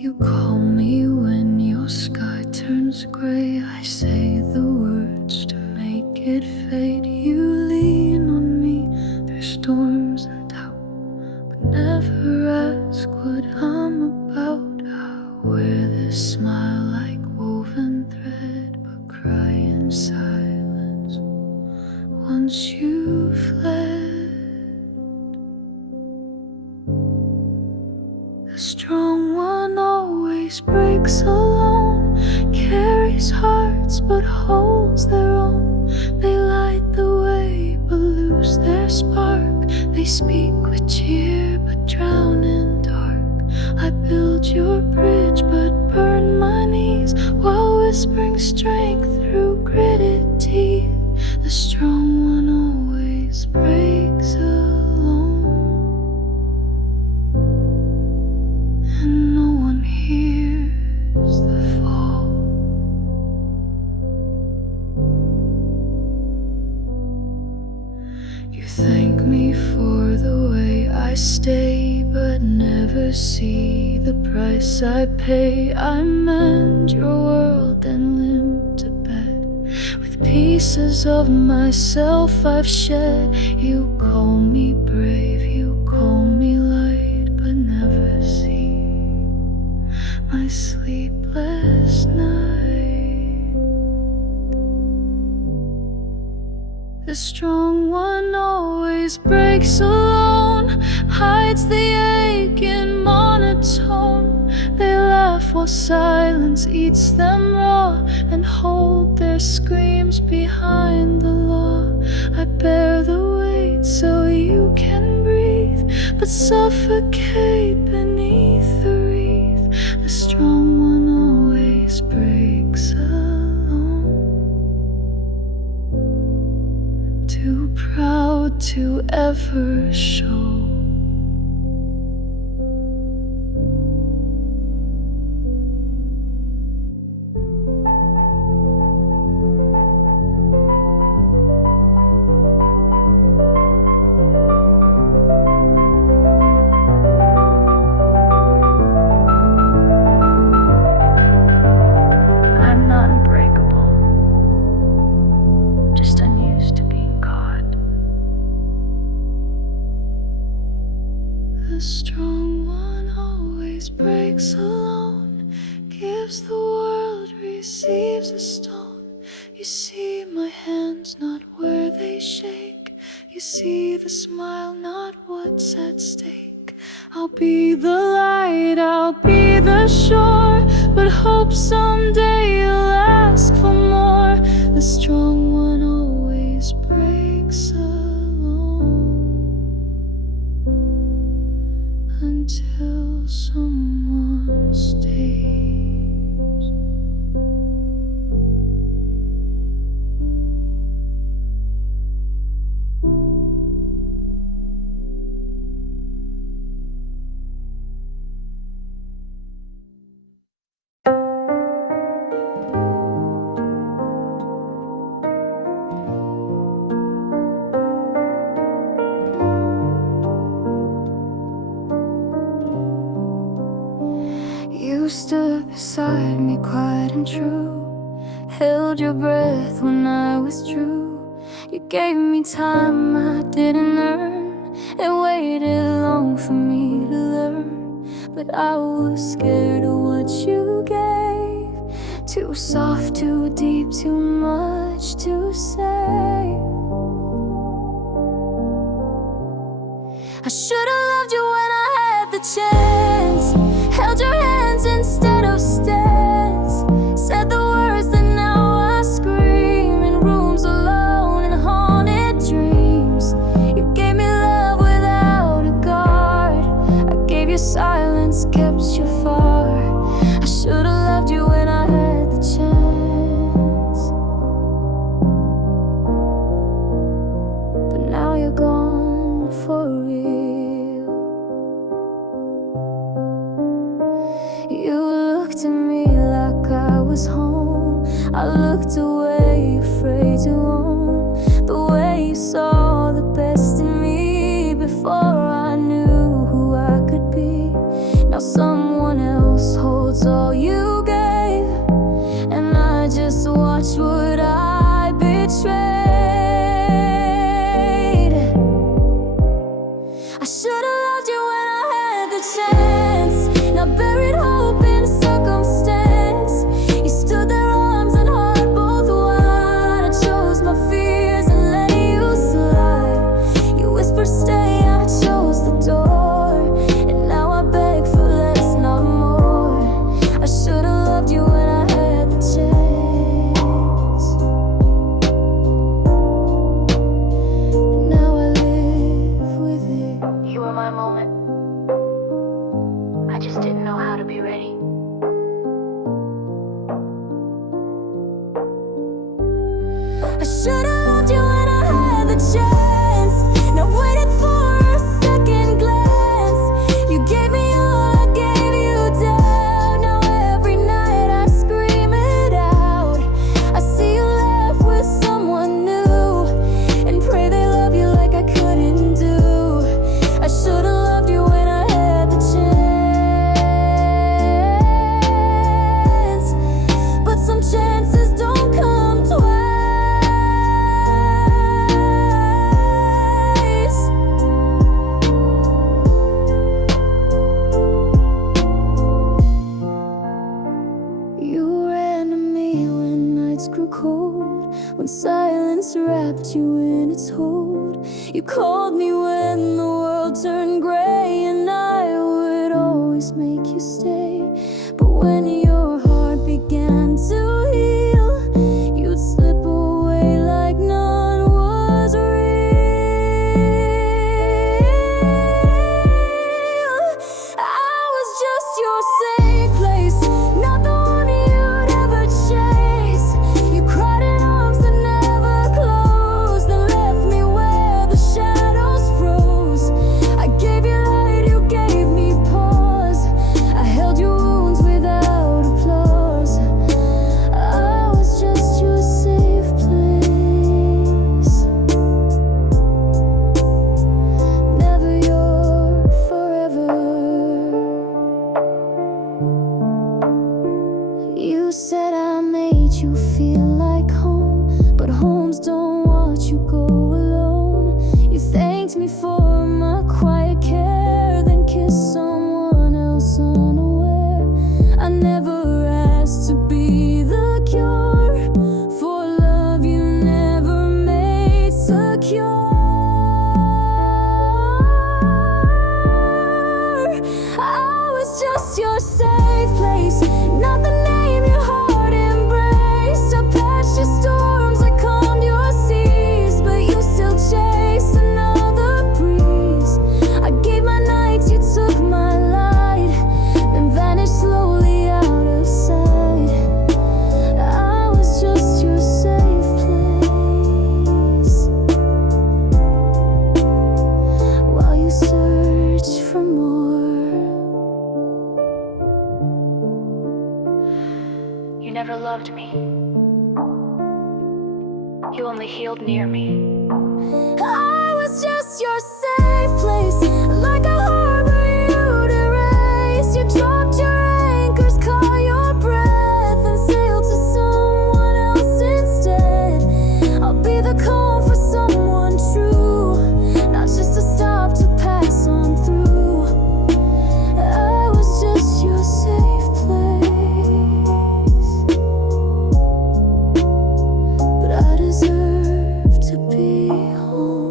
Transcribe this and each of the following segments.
You call me when your sky turns gray. I say the words to make it fade. You lean on me through storms and doubt, but never ask what I'm about. I wear this smile like woven thread, but cry in silence once you fled. The strong one always breaks alone, carries hearts but holds their own. They light the way but lose their spark. They speak with cheer but drown in dark. I build your bridge but burn my knees, while whispering strength through gritted teeth. The strong one always breaks alone, and no one hears the fall. You thank me for the way I stay, but never see the price I pay. I mend your world and limp to bed with pieces of myself I've shed. You call me brave, you call me light, but never see my sleepless night. The strong one always breaks alone, hides the ache in monotone. They laugh while silence eats them raw, and hold their screams behind the law. I bear the weight so you can breathe, but suffocate beneath the wreath. The strong one always breaks alone, too proud to ever show. I'm not unbreakable, just unused to being caught. The strong one always breaks alone, gives the world, receives a stone. You see my hands, not where they shake. You see the smile, not what's at stake. I'll be the light, I'll be the shore, but hope someday you'll ask for more. The strong one always breaks alone, until someone stays. You stood beside me quiet and true, held your breath when I withdrew. You gave me time I didn't earn, and waited long for me to learn. But I was scared of what you gave, too soft, too deep, too much to say. I should've loved you when I had the chance, held your hands instead of stance, said the words that now I scream in rooms alone and haunted dreams. You gave me love without a guard, I gave you silence, kept you far. I should've loved you when I had the chance, but now you're gone for real. You looked at me like I was home, I looked away, afraid to own the way you saw the best in me before I knew who I could be. Now someone else holds world's all you gave, and I just watched what I betrayed. I should've loved you when I had the chance, not buried hope in circumstance. You stood there, arms and heart both wide. I chose my fears and let you slide. You whispered stay, I chose the door, and now I beg for less, not more. I should've loved you when I had the chance, and now I live with it. You were my moment, I just didn't know how to be ready. I should've loved you when I had the chance, not waited for a second glance. You gave me all, I gave you down. Now every night I scream it out. I see you laugh with someone new, and pray they love you like I couldn't do. I should've loved you when I had the chance, but some chances don't come twice. You ran to me when nights grew cold, when silence wrapped you in its hold. You called me when the world turned gray, and I would always make you stay. But when your heart began to heal, you'd slip away like none was real. I was just your safe place, not the one you'd ever chase. You cried in arms that never closed, and left me where the shadows froze. I gave you light, you gave me pause. I held your wounds without applause. I was just your safe place, never your forever. You said I made you feel like home, but homes don't watch you go alone. You thanked me for my quiet care, then kissed someone else unaware. I never asked to be the cure for love you never made secure. I was just your safe place, not the name your heart embraced. I patched your storms, I calmed your seas, but you still chased another breeze. I gave my nights, you took my light, then vanished slowly out of sight. I was just your safe place, while you searched for more. You never loved me, you only healed near me. I was just your safe place, like a harbor you'd erase. You dropped your anchors, caught your breath, and sailed to someone else instead. I'll be the calm for someone true, not just a stop to pass on through. I was just your safe place, but I deserve to be home.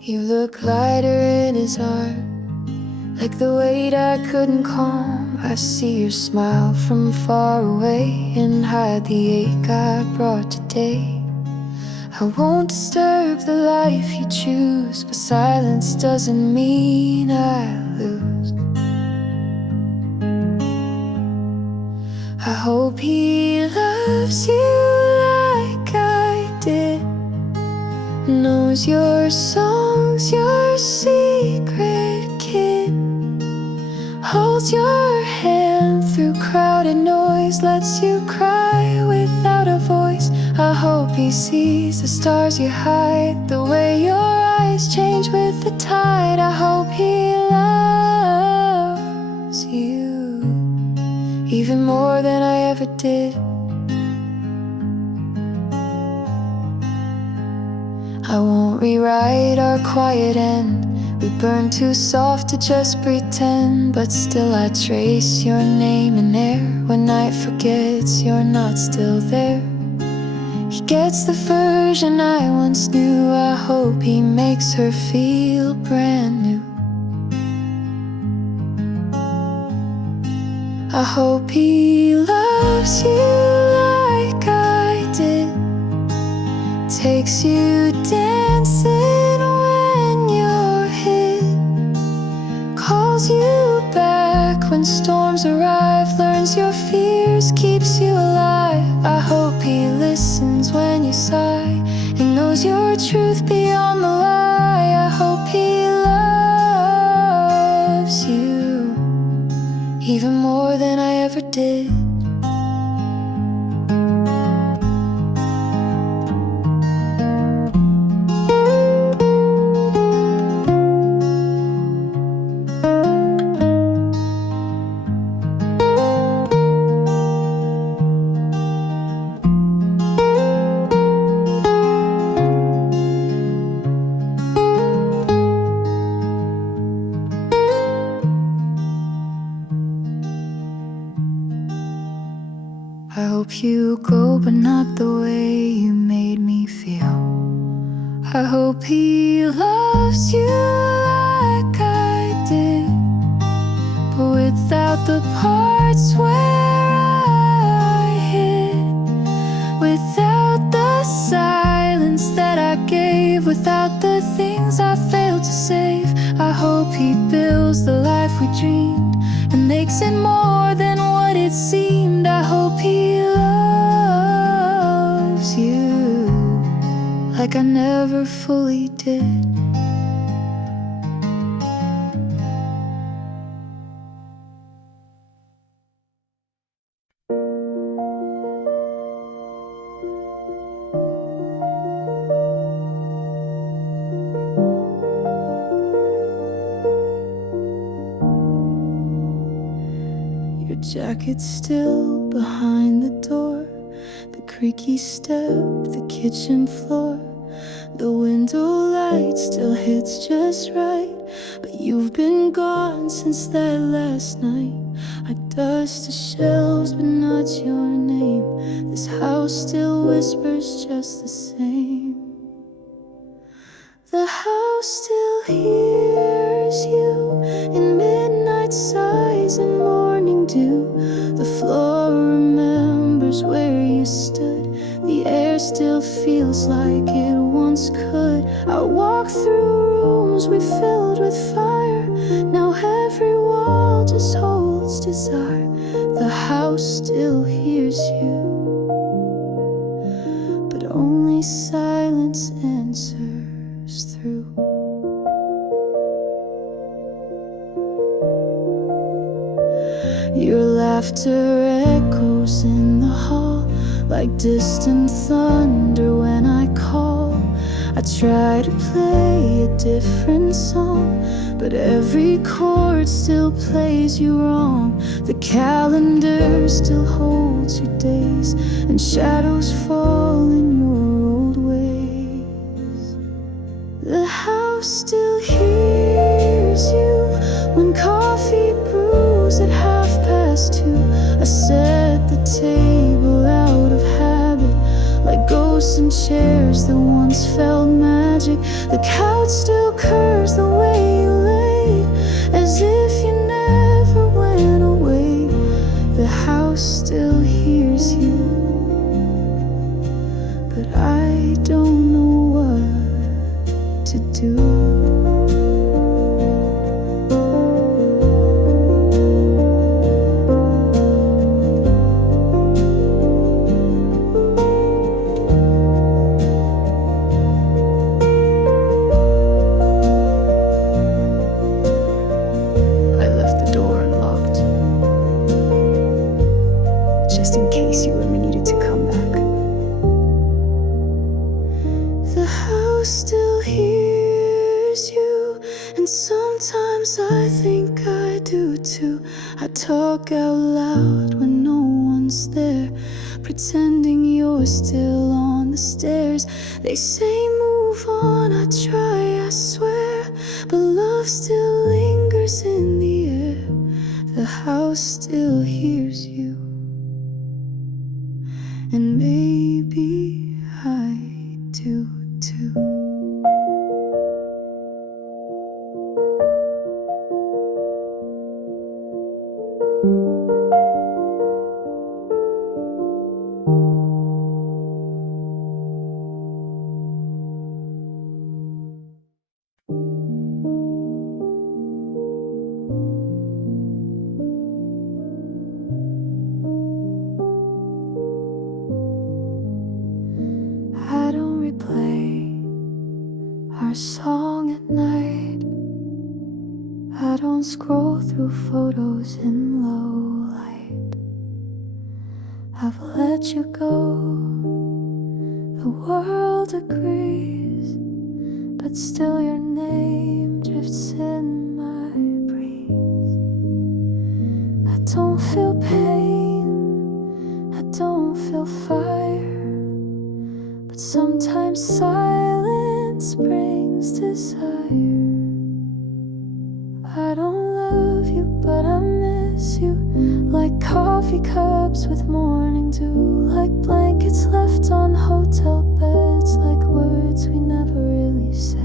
You look lighter in his arm, like the weight I couldn't calm. I see your smile from far away and hide the ache I brought today. I won't disturb the life you choose, but silence doesn't mean I lose. I hope he loves you like I did, knows your songs, your secret kid, holds your hand through crowded noise, lets you cry hope he sees the stars you hide, the way your eyes change with the tide. I hope he loves you even more than I ever did. I won't rewrite our quiet end. We burn too soft to just pretend, but still I trace your name in air. When night forgets you're not still there. He gets the version I once knew. I hope he makes her feel brand new. I hope he loves you like I did, takes you dancing when you're hit, calls you back when storms arrive, learns your fears, keeps you alive. I hope he listens when you sigh and knows your truth beyond the lie. I hope he loves you even more than I ever did. I hope you go, but not the way you made me feel. I hope he loves you like I did, but without the parts where I hid, without the silence that I gave, without the things I failed to save. I hope he builds the life we dreamed and makes it more than what it seemed. I hope he loves you like I never fully did. Your jacket's still behind the door, the creaky step, the kitchen floor. The window light still hits just right, but you've been gone since that last night. I dust the shelves but not your name. This house still whispers just the same. The house still hears you in midnight sighs and morning dew. The floor remembers where you stood. The air still feels like it once could. I walk through rooms we filled with fire. Now every wall just holds desire. The house still hears you, but only silence answers through. Your laughter echoes in the hall like distant thunder when I call. I try to play a different song, but every chord still plays you wrong. The calendar still holds your days, and shadows fall in your old ways. The house still hears you when coffee brews at 2:30. I set the table out of habit, like ghosts in chairs that once felt magic. The couch still curves the way you laid, as if you never went away. The house still hears you, but I don't know what to do. Just in case you ever needed to come back. still hears you, and sometimes I think I do too. I talk out loud when no one's there, pretending you're still on the stairs. They say move on, I try, I swear, but love still lingers in the air. The house still hears you, and maybe I do too. I don't replay our song at night. I don't scroll through photos in low light. I've let you go, the world agrees, but still your name drifts in my breeze. I don't feel pain, I don't feel fire, but sometimes silence brings desire. I don't love you, but I miss you, like coffee cups with morning dew, like blankets left on hotel beds, like words we never really said.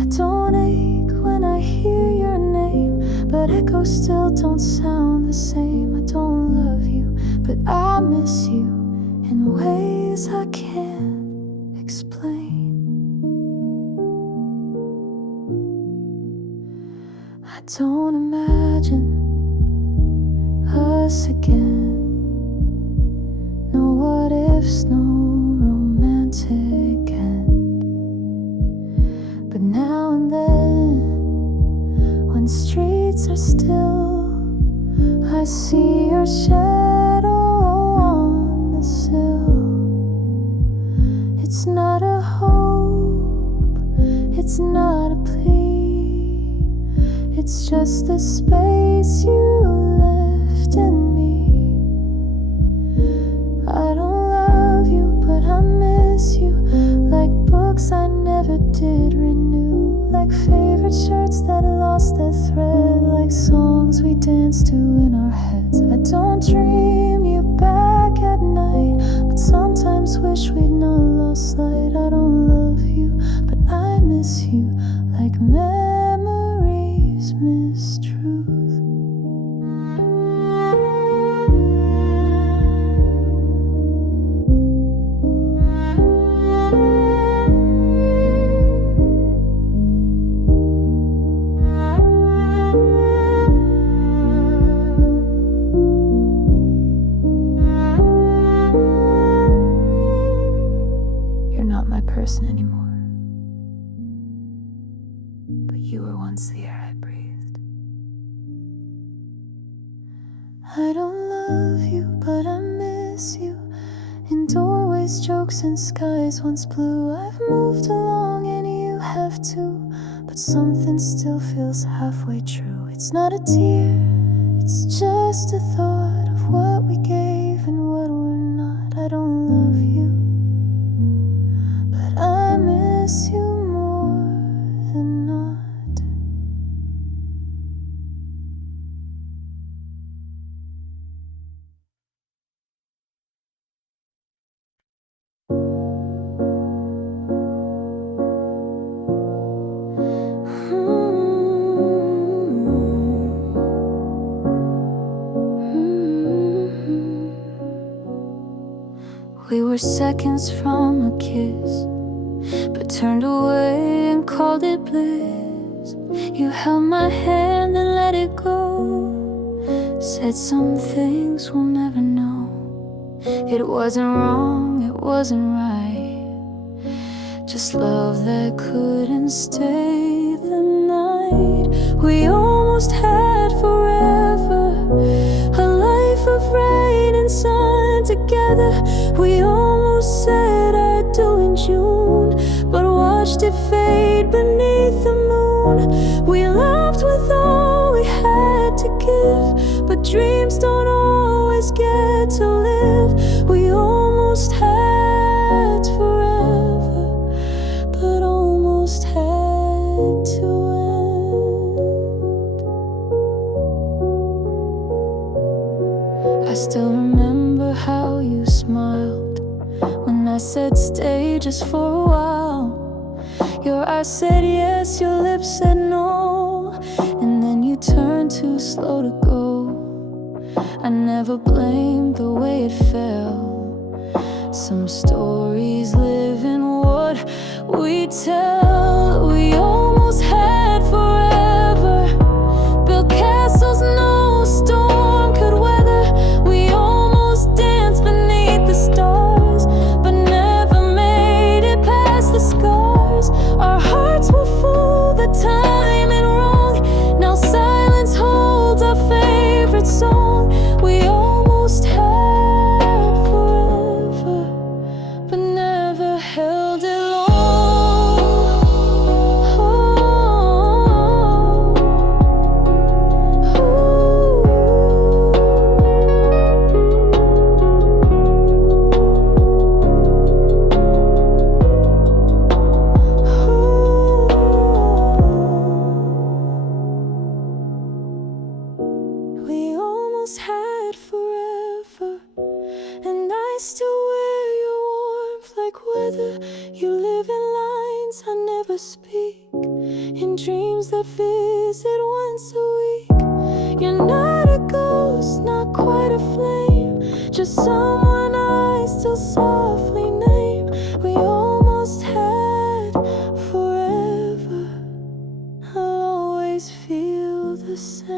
I don't ache when I hear your name, but echoes still don't sound the same. I don't love you, but I miss you in ways I can't explain. I don't imagine us again. No what ifs, no romantic end. But now and then, when streets are still, I see your shadow on the sill. It's not a hope, it's not a plea, it's just the space you left in me. I don't love you, but I miss you, like books I never did renew, like favorite shirts that lost their thread, like songs we danced to in our heads. I don't dream you back at night, but sometimes wish we'd not lost light. I don't love you, but I miss you, like memories miss truth. You're not my person anymore, but you were once the air I breathed. I don't love you, but I miss you, in doorways, jokes, and skies once blue. I've moved along and you have too, but something still feels halfway true. It's not a tear, it's just a thought of what we gave and what we're not. I don't love you, but I miss you more than not. We were seconds from a kiss, but turned away and called it bliss. You held my hand and let it go, said some things we'll never know. It wasn't wrong, it wasn't right, just love that couldn't stay the night. We almost had forever, a life of rain and sun together. We almost said I do in June, but what watched it fade beneath the moon. We loved with all we had to give, but dreams don't always get to live. We almost had forever, but almost had to end. I still remember how you smiled when I said stay just for a while. Your eyes said yes, your lips said no, and then you turned too slow to go. I never blamed the way it felt. Some stories live in what we tell. We almost had forever, built castles no storm could weather. We almost danced beneath the stars, but never made it past the scars. Our hearts were full, the time and wrong. Now silence holds our favorite song. We almost had forever, but never held it long. We almost had forever, and I still wear your warmth like weather. You live in lines I never speak, in dreams that visit once a week. You're not a ghost, not quite a flame, just someone I still softly name. We almost had forever, I'll always feel the same.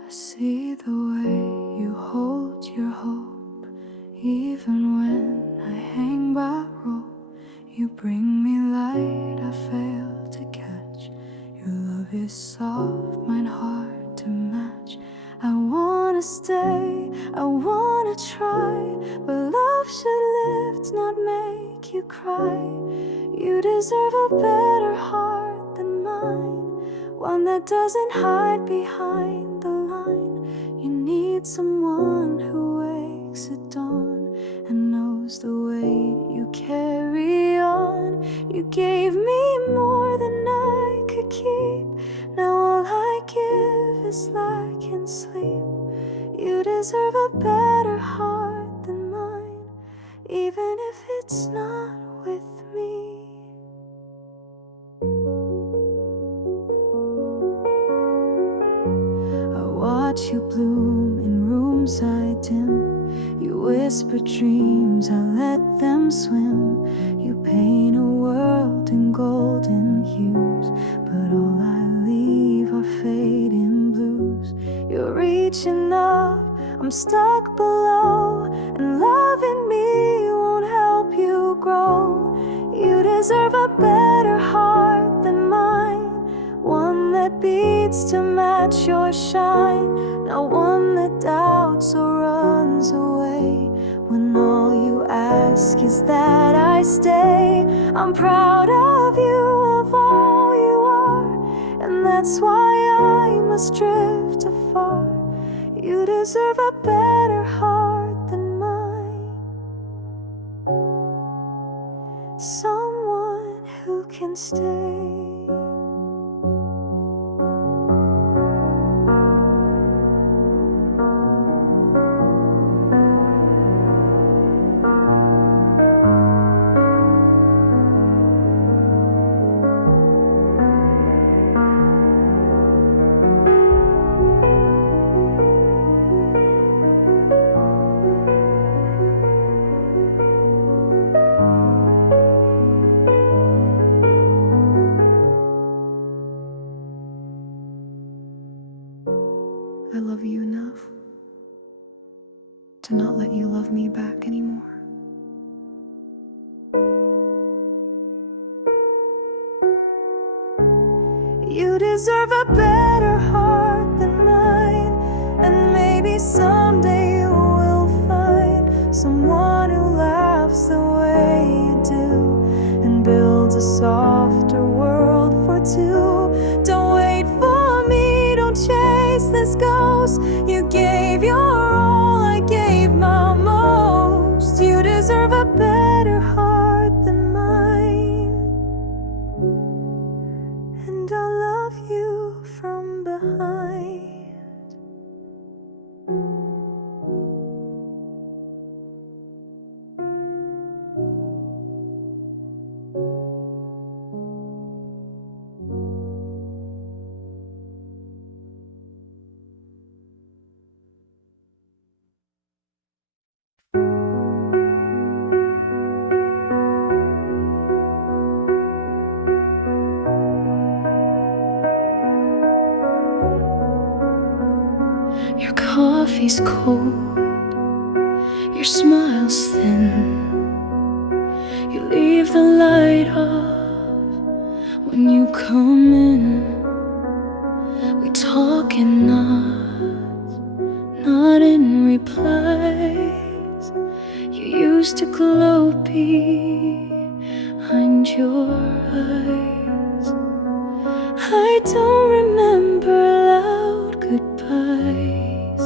I see the way you hold your hope, even when I hang by rope. You bring me light I fail to catch. Your love is soft, mine hard to match. I wanna stay, I wanna try, but love should lift, not make you cry. You deserve a better heart than mine, one that doesn't hide behind the line. You need someone who wakes at dawn and knows the weight you carry on. You gave me more than I could keep, now all I give is lack and sleep. You deserve a better heart than mine, even if it's not with me. Watch you bloom in rooms I dim. You whisper dreams, I let them swim. You paint a world in golden hues, but all I leave are fading blues. You're reaching up, I'm stuck below, and loving me won't help you grow. You deserve a better heart than mine, one that beats to match your shine, not one that doubts or runs away when all you ask is that I stay. I'm proud of you, of all you are, and that's why I must drift afar. You deserve a better heart than mine, someone who can stay. to not let you love me back anymore. You deserve a better heart than mine, and maybe someday you will find someone who laughs the way you do and builds a softer world for two. Don't wait for me, don't chase this ghost. You gave your all, I gave my most. You deserve a better heart than mine, and I'll love you from behind. Your coffee's cold, your smile's thin. You leave the light off when you come in. We talk in nods, not in replies. You used to glow behind your eyes. I don't remember loud goodbyes,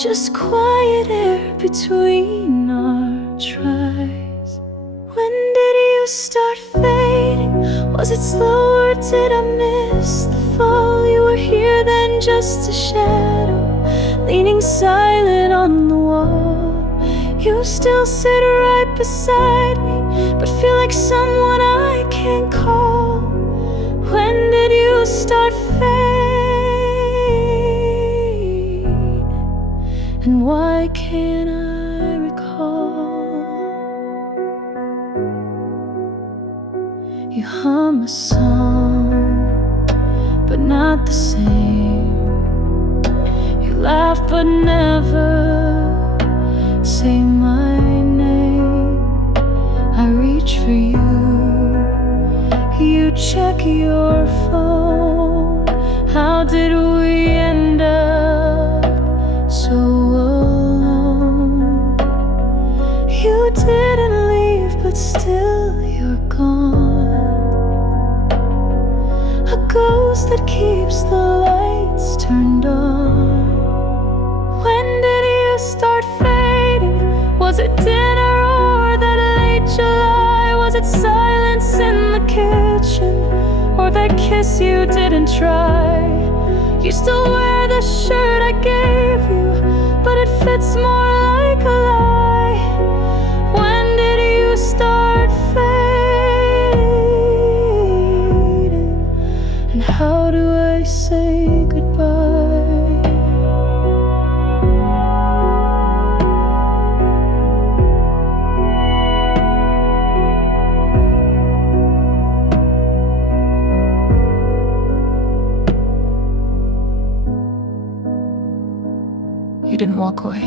just quiet air between our tries. When did you start fading? Was it slow or did I miss the fall? You were here then, just a shadow, leaning silent on the wall. You still sit right beside me, but feel like someone I can't call. When did you start fading? And why can't I recall? You hum a song, but not the same. You laugh but never say my name. I reach for you, you check your phone. How did we end up so alone? You didn't leave, but still you're gone. A ghost that keeps the lights turned on. When did you start fading? Was it dinner or that late July? Was it silence in the kitchen, or that kiss you didn't try? You still wear the shirt I gave you, but it fits more like a lie. When did you start fading? And how do I say goodbye? You didn't walk away.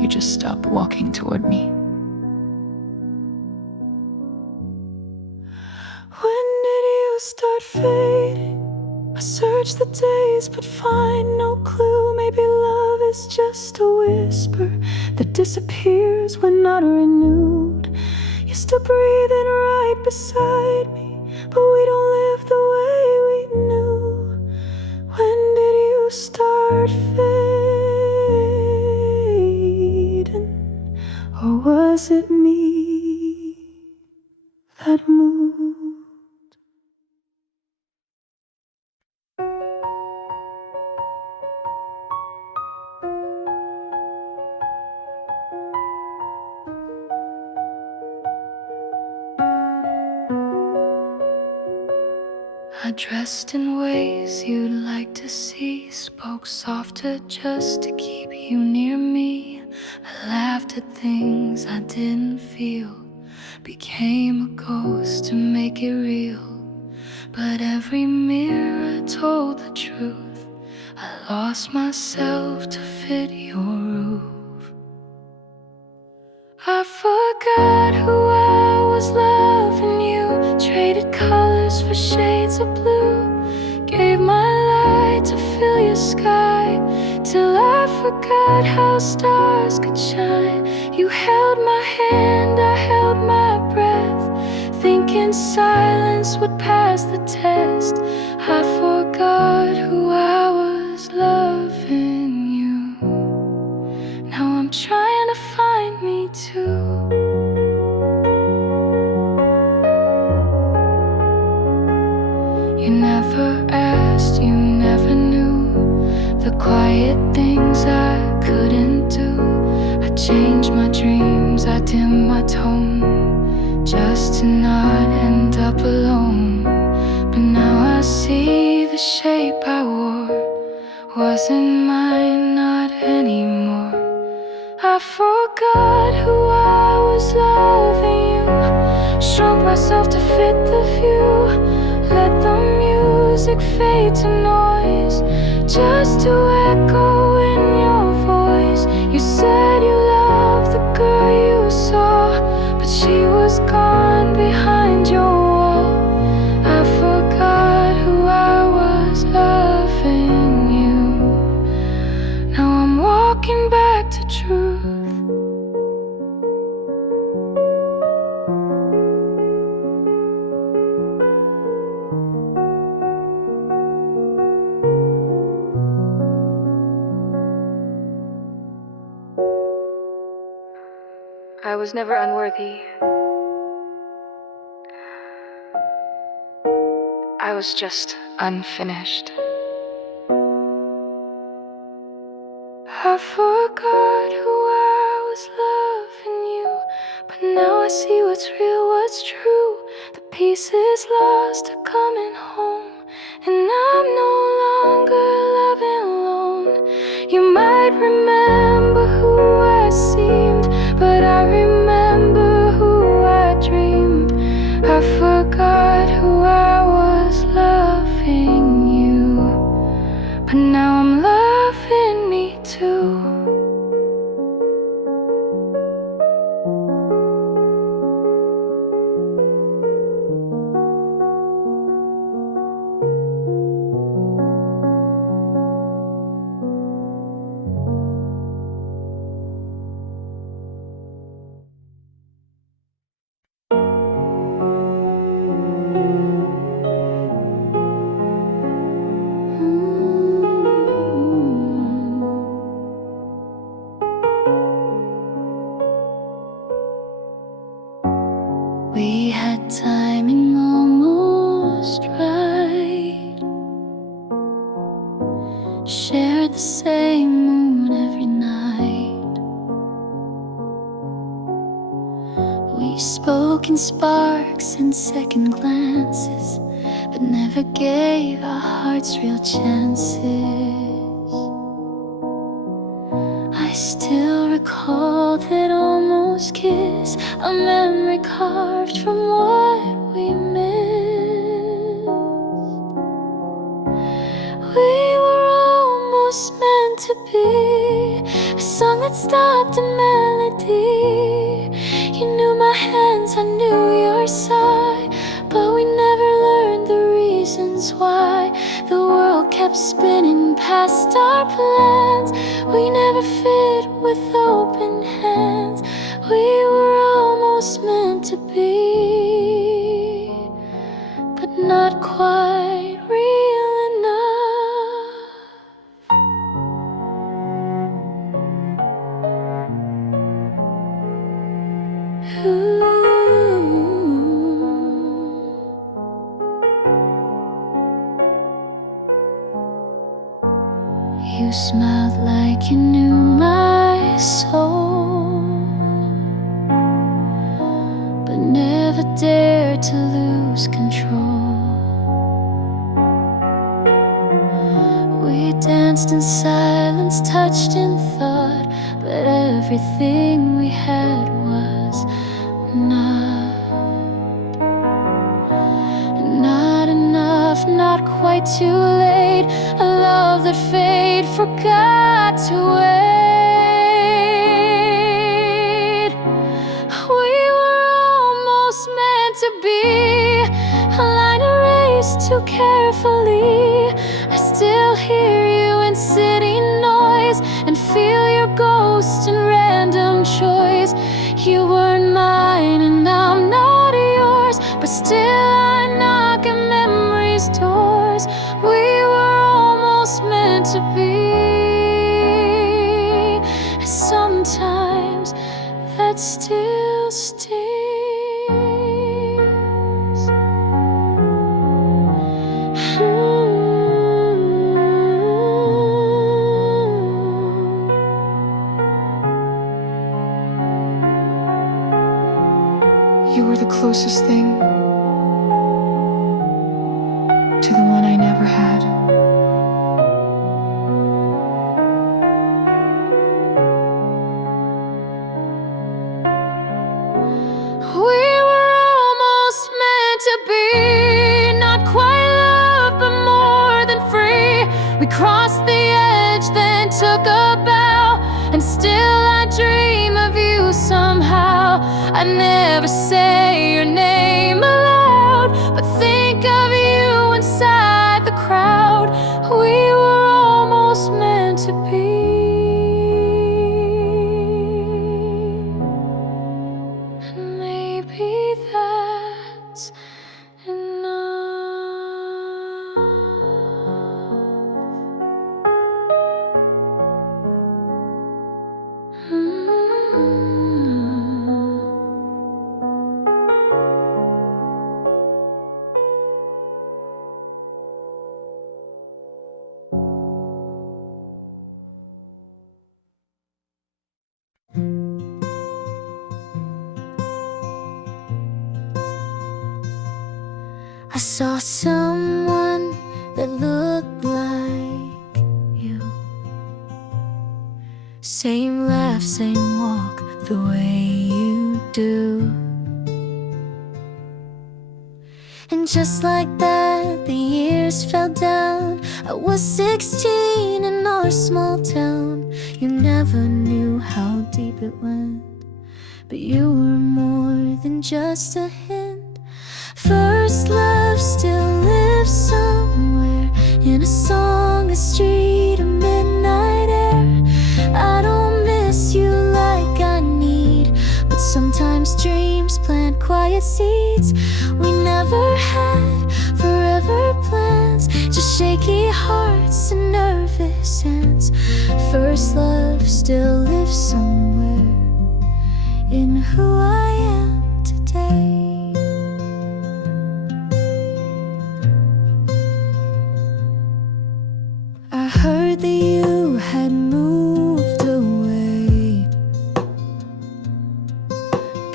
You just stopped walking toward me. When did you start fading? I search the days but find no clue. Maybe love is just a whisper that disappears when not renewed. You're still breathing right beside me, but we don't live the way we knew. When did you start fading? Or was it me that moved? I dressed in ways you'd like to see, spoke softer just to keep you near me. I laughed at things I didn't feel, became a ghost to make it real. But every mirror told the truth. I lost myself to fit your roof. I forgot who I was loving you, traded colors for shades of blue, gave my light to fill your sky, till I forgot how stars could shine. You held my hand, I held my breath, thinking silence would pass the test. I forgot who I was loving you. Now I'm trying to find me too. You never asked, you never knew the quiet things I couldn't do. I changed my dreams, I dimmed my tone, just to not end up alone. But now I see the shape I wore wasn't mine, not anymore. I forgot who I was loving you, shrunk myself to fit the view, let the music fade to noise, just to echo in your voice. You said you loved the girl you saw, but she was gone behind your wall. I forgot who I was loving you. Now I'm walking back to truth. I was never unworthy. I was just unfinished. I forgot who I was loving you, but now I see what's real, what's true. The pieces lost are coming home, and I'm no longer loving alone. You might remember who I seemed, but I remember who I dreamed. I forgot who I was loving you, but now I'm loving me too. We had timing almost right, shared the same moon every night. We spoke in sparks and second glances, but never gave our hearts real chances. I still recall that almost kiss, a memory carved from what we missed. We were almost meant to be a song that stopped a melody. You knew my hands, I knew your sigh, but we never learned the reasons why. The world kept spinning past our plans. We never fit with open hands. We were almost meant to be, but not quite real enough. You smiled like you knew my soul, but never dared to lose control. We danced in silence, touched in thought, but everything we had was not enough, not quite too late. love that fate forgot to wait. We were almost meant to be, a line erased too carefully. I still hear you in city noise and feel your ghost in random choice. You weren't mine and I'm not yours, but still I knock at memory's doors. We were almost meant to be, and sometimes that still stings. You were the closest thing to the one I never had. We were almost meant to be, not quite love, but more than free. We crossed the edge, then took a bow, and still I dream of you somehow. I never say your name aloud, but think of you inside the crowd. We were almost meant to be. Maybe that's enough. I saw someone that looked like you. Same laugh, same walk, the way you do. And just like that, the years fell down. I was 16 in our small town. You never knew how deep it went, but you were more than just a hint. First love still lives somewhere, in a song, a street, a midnight air. I don't miss you like I need, but sometimes dreams plant quiet seeds. We never had forever plans, just shaky hearts and nervous hands. First love still lives somewhere in who I am today. I heard that you had moved away,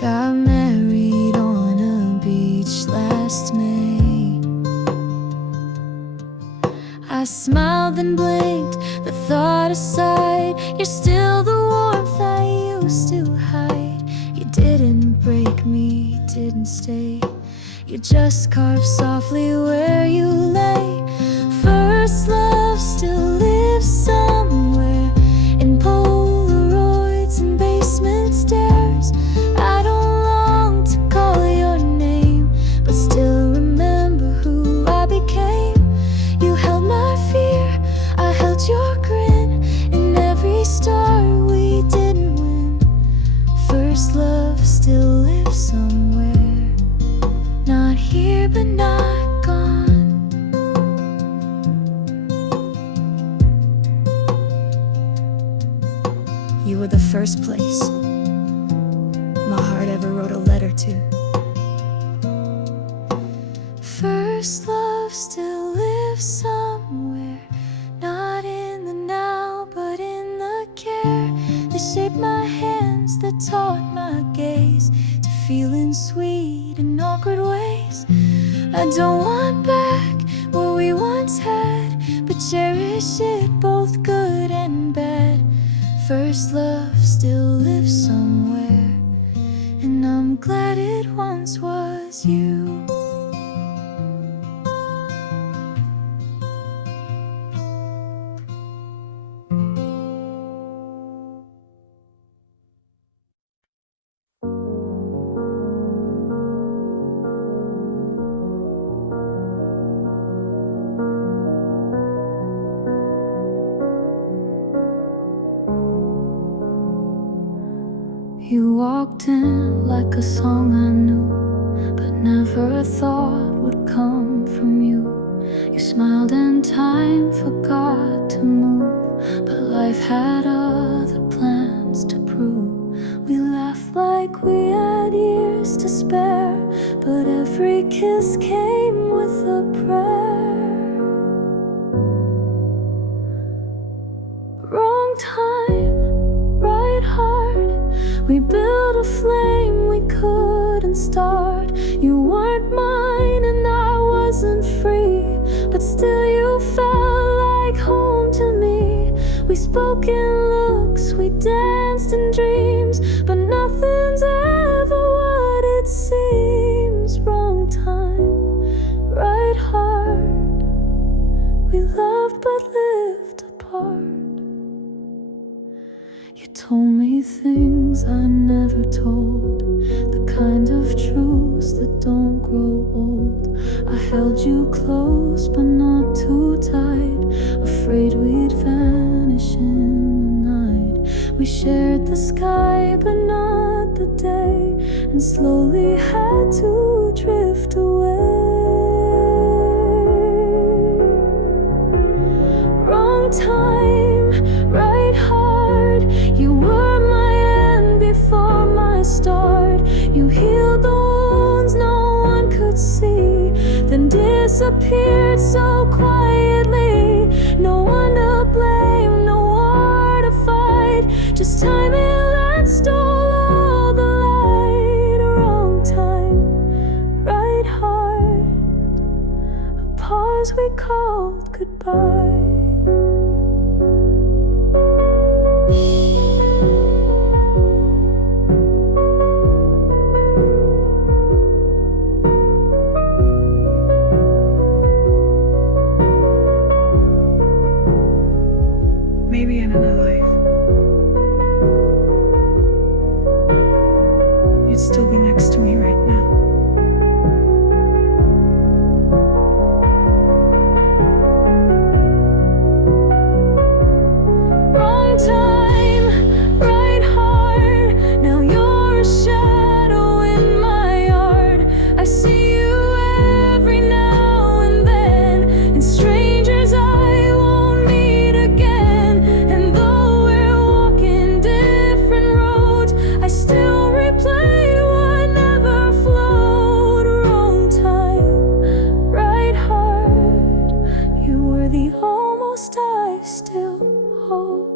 got married on a beach last May. I smiled and blinked, the thought aside. You're still the warmth I used to hide. You didn't break me, didn't stay. You just carved softly where you lay. First love still lives somewhere, in Polaroids and basement stairs. I don't long to call your name, but still remember who I became. You held my fear, I held your grin, and every star we didn't win. First love still lives somewhere, not here but not gone. You were the first place my heart ever wrote a letter to. First love still lives somewhere, not in the now, but in the care that shaped my hands, that taught my gaze to feeling sweet in awkward ways. I don't want back what we once had, but cherish it, both good and bad. First love still lives somewhere, and I'm glad it once was you. You walked in like a song I knew, but never thought would come from you. You smiled and time forgot to move, but life had other plans to prove. We laughed like we had years to spare, but every kiss came with a prayer. Wrong time, right heart. We built a flame we couldn't start. You weren't mine and I wasn't free, but still you felt like home to me. We spoke in looks, we danced in dreams, but nothing's ever what it seems. Wrong time, right heart. We loved but lived apart. You told me things I never told, the kind of truths that don't grow old. I held you close but not too tight, afraid we'd vanish in the night. We shared the sky but not the day, and slowly had to drift away. Wrong time, right heart. You were my end before my start. You healed the wounds no one could see, then disappeared so quietly. No one to blame, no war to fight, just timing that stole all the light. Wrong time, right heart. A pause we called goodbye. Maybe in another life, you'd still be next to me right now. Wrong time, right heart. Now you're a shadow in my yard. I see you every now and then, and strangers I won't meet again. And though we're walking different roads, I still replay what never flowed. Wrong time, right heart. You were the almost I still hold.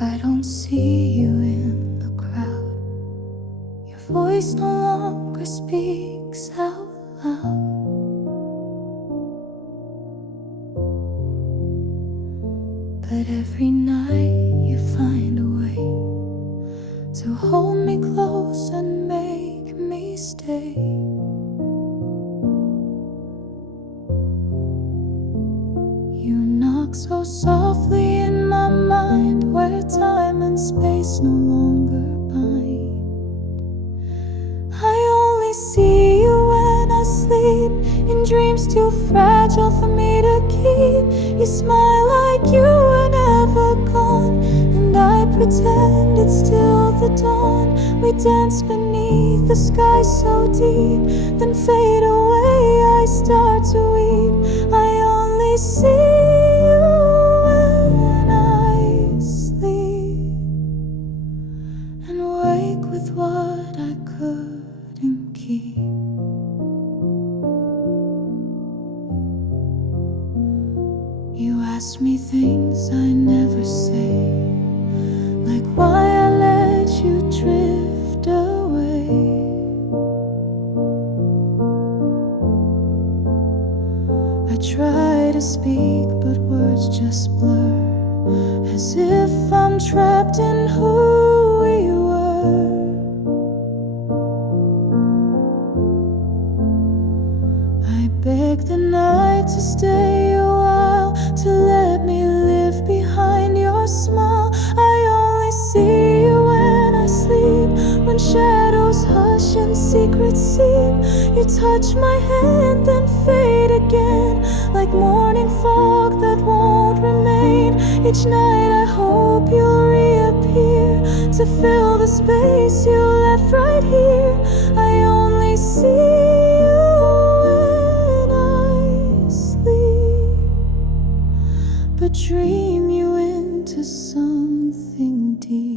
I don't see you in the crowd. Your voice no longer speaks out loud. But every night you find a way to hold me close and make me stay. You knock so softly in my mind, where time and space no longer bind. I only see you when I sleep, in dreams too fragile for me to keep. You smile like you were never gone, and I pretend it's still the dawn. We dance beneath the sky so deep, then fade away, I start to weep. I only see you when I sleep, and wake with what I couldn't keep. You ask me things I never say, like why I let you drift away. I try to speak, but words just blur, as if I'm trapped in who we were. and secrets seem. You touch my hand, then fade again, like morning fog that won't remain. Each night I hope you'll reappear to fill the space you left right here. I only see you when I sleep, but dream you into something deep.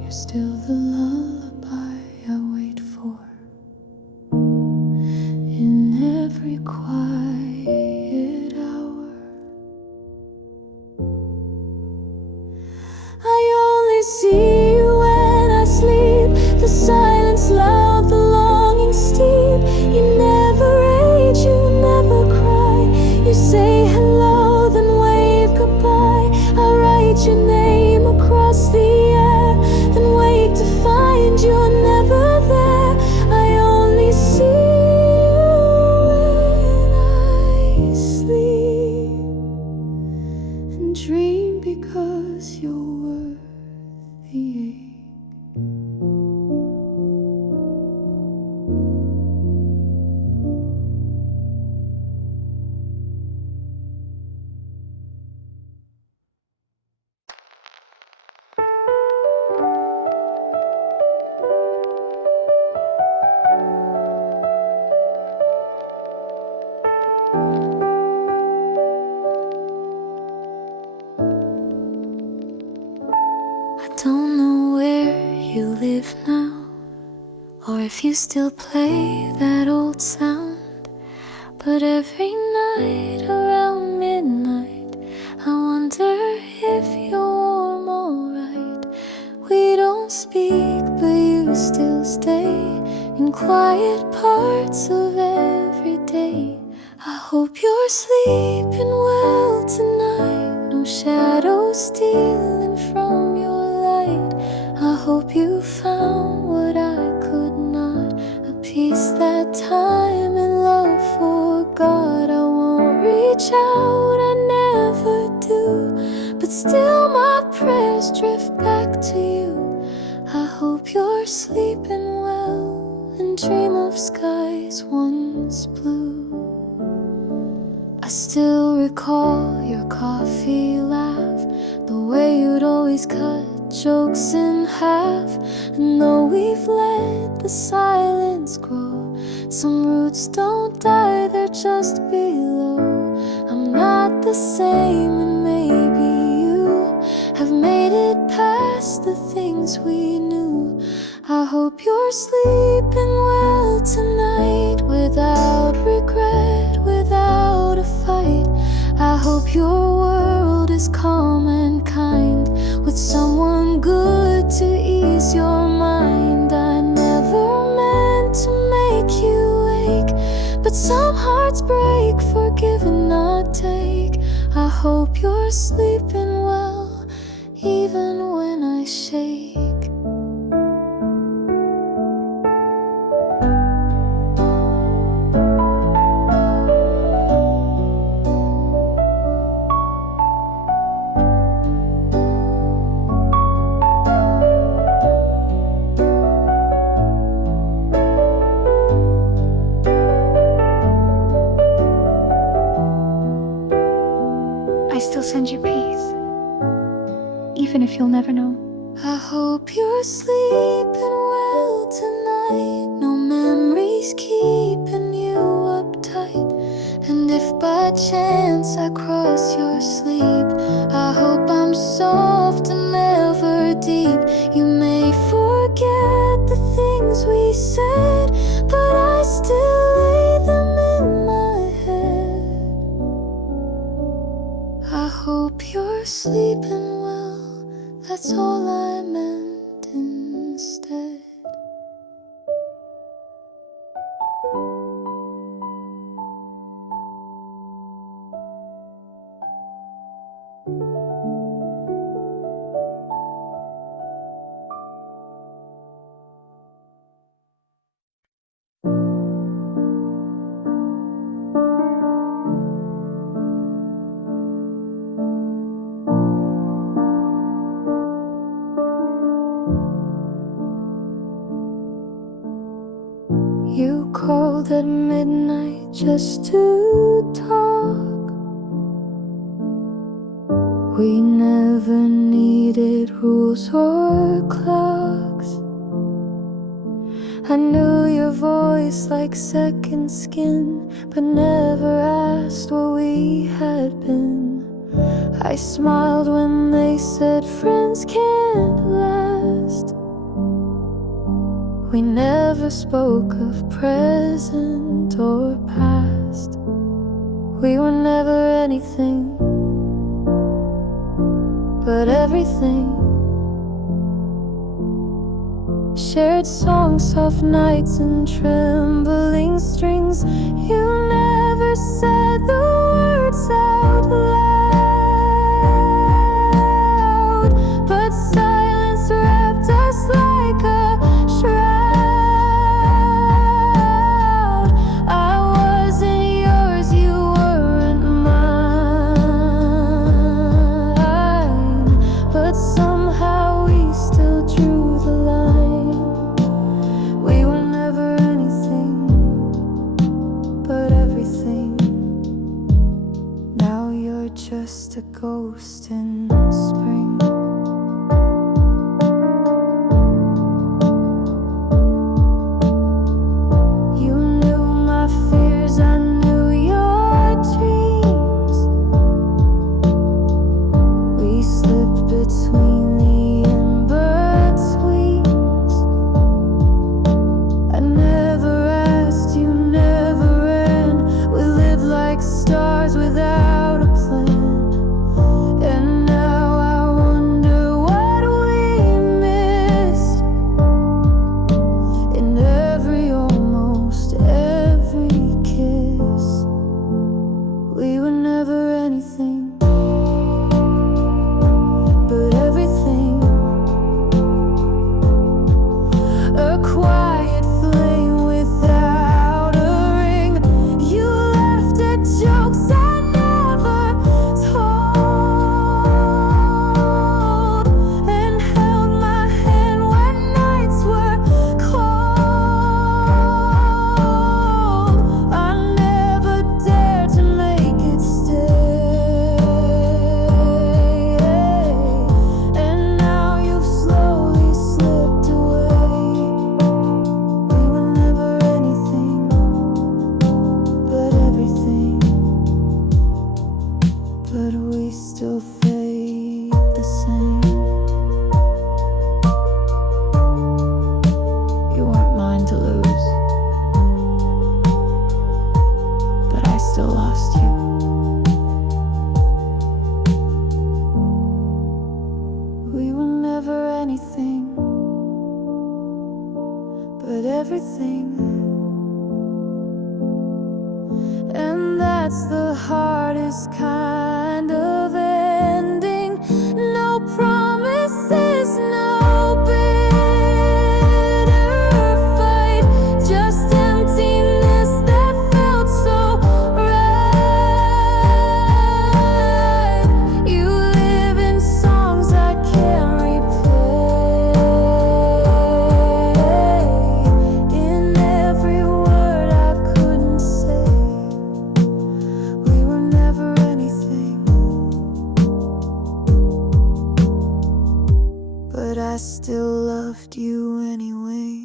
You're still the lullaby I wait for in every quiet hour. I only see you when I sleep, the silence loud, the longing steep. You never age, you never cry. You say hello, then wave goodbye. I write your name across the air, then wake to find you're never there. I only see you when I sleep, and dream because you're worth the ache. I don't know where you live now, or if you still play that old sound, but every night around midnight I wonder if you're warm alright. We don't speak, but you still stay in quiet parts of every day. I hope you're sleeping well tonight, no shadows stealing from your light. I hope you found what I could not, a peace that time and love forgot. I won't reach out, I never do, but still my prayers drift back to you. I hope you're sleeping well and dream of skies once blue. I still recall your coffee laugh, the way you'd always cut jokes in half. And though we've let the silence grow, some roots don't die, they're just below. I'm not the same, and maybe you have made it past the things we knew. I hope you're sleeping well tonight, without regret, without a fight. I hope your world is calm and kind, with someone good to ease your mind. I never meant to make you ache, but some hearts break, forgive and not take. I hope you're sleeping well, even when I shake. I still send you peace, even if you'll never know. I hope you're sleeping well tonight, no memories keeping you uptight. And if by chance I cross your sleep, I hope I'm soft and never deep. You may forget the things we said, but I still lay them in my head. I hope you're sleeping well, that's all I meant instead. called at midnight just to talk. We never needed rules or clocks. I knew your voice like second skin, but never asked what we had been. I smiled when they said friends can't last. We never spoke of present or past. We were never anything, but everything. Shared songs, soft nights and trembling strings. You never said the words out loud, but silence wrapped us like a shroud. I wasn't yours, you weren't mine, but somehow we still drew the line. We were never anything, but everything. Now you're just a ghost in spring. You knew my fears, I knew your dreams. We slipped between the in-betweens. I never asked, you never ran. We lived like stars without a plan. And now I wonder what we missed in every, almost every kiss. We were never anything, but everything. A quiet flame without a ring. You laughed at jokes I never told, and held my hand when nights were cold. I never dared to make it stay, and now you've slowly slipped away. We were never anything, but everything. But we still fade the same. You weren't mine to lose, but I still lost you. We were never anything, but everything. And that's the hardest kind of ending. No promises, no bitter fight, just emptiness that felt so right. You live in songs I can't replay, in every word I couldn't say. We were never anything, but I still loved you anyway.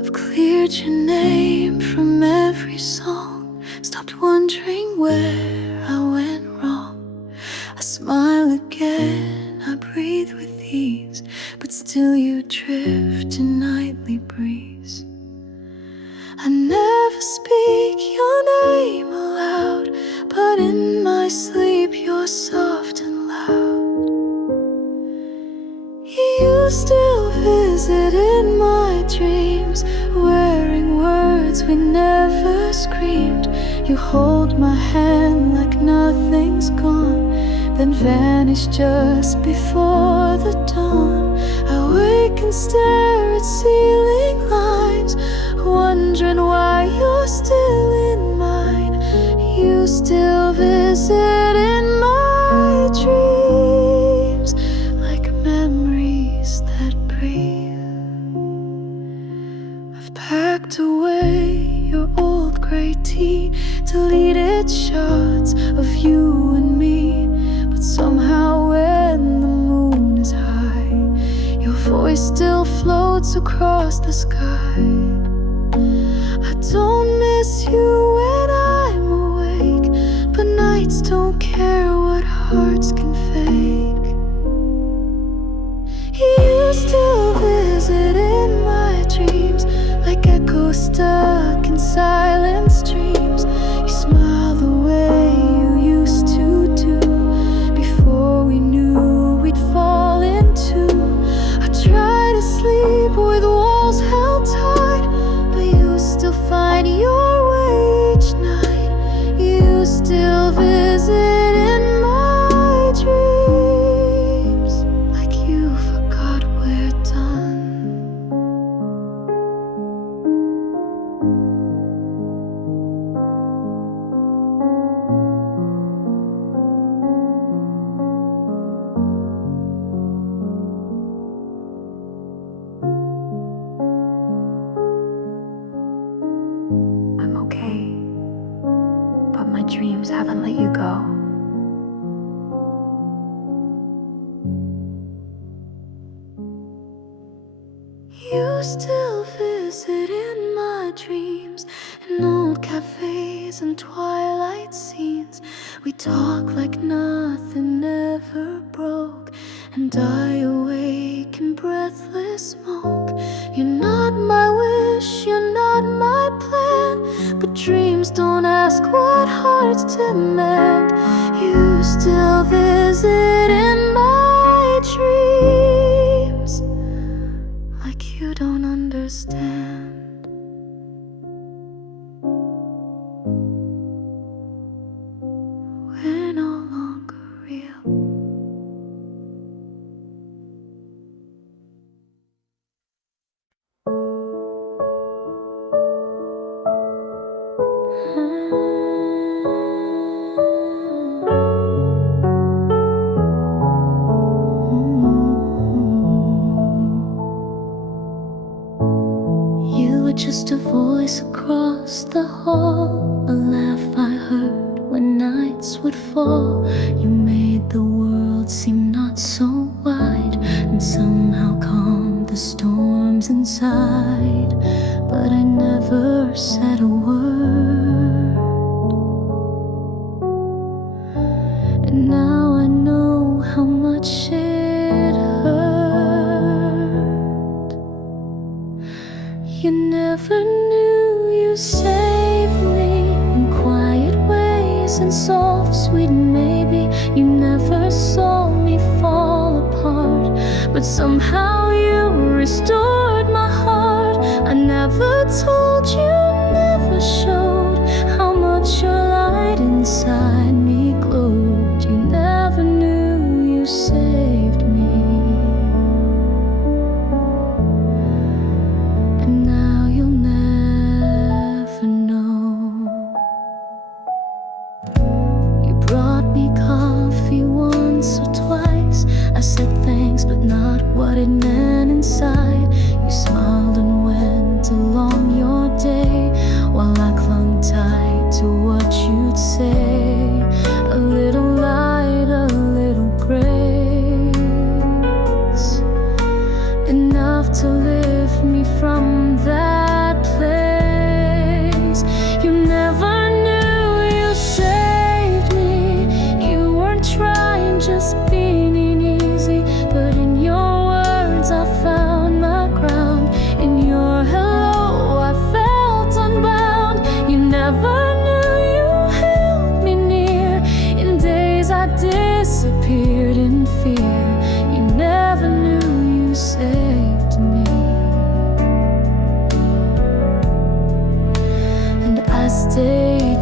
I've cleared your name from every song, stopped wondering where I went wrong. I smile again, I breathe with ease, but still you drift in nightly breeze. I never speak your name aloud, but in my sleep you're soft and loud. You still visit in my dreams, where we never screamed. You hold my hand like nothing's gone, then vanish just before the dawn. I wake and stare at ceiling lines, wondering why you're still in mine. You still visit in my dreams, like memories that breathe. I've packed away your old grey tea, deleted shots of you and me, but somehow when the moon is high, your voice still floats across the sky. I don't miss you when I'm awake, but nights don't care what hearts can fake. You still visit in my dreams, like echoes stuck in silent streams. You smile the way you used to do, before we knew we'd fall into. I try to sleep with walls held tight, but you still find your way each night. You still visit in my dreams, like you forgot we're done. I'm okay, but my dreams haven't let you go. You still visit in my dreams, in old cafes and twilight scenes. We talk like nothing ever broke, and die awake in breathless smoke. You're not my wish, you're not my plan, but dreams don't ask what hearts demand. You still visit in my dreams, like you don't understand. We're no longer real. You were just a voice across the hall, a laugh I heard when nights would fall. You made the world seem not so wide, and somehow calmed the storms inside. But I never said a word, and now I know how much it hurt. You never knew you saved me in quiet ways and soft, sweet maybe. You never saw me fall apart, but somehow you restored my heart. I never told you, never showed how much your light inside me glowed. You never knew you saved me, and now you'll never know. You brought me coffee once or twice. I said thanks, but not what it meant inside. You smiled and went along your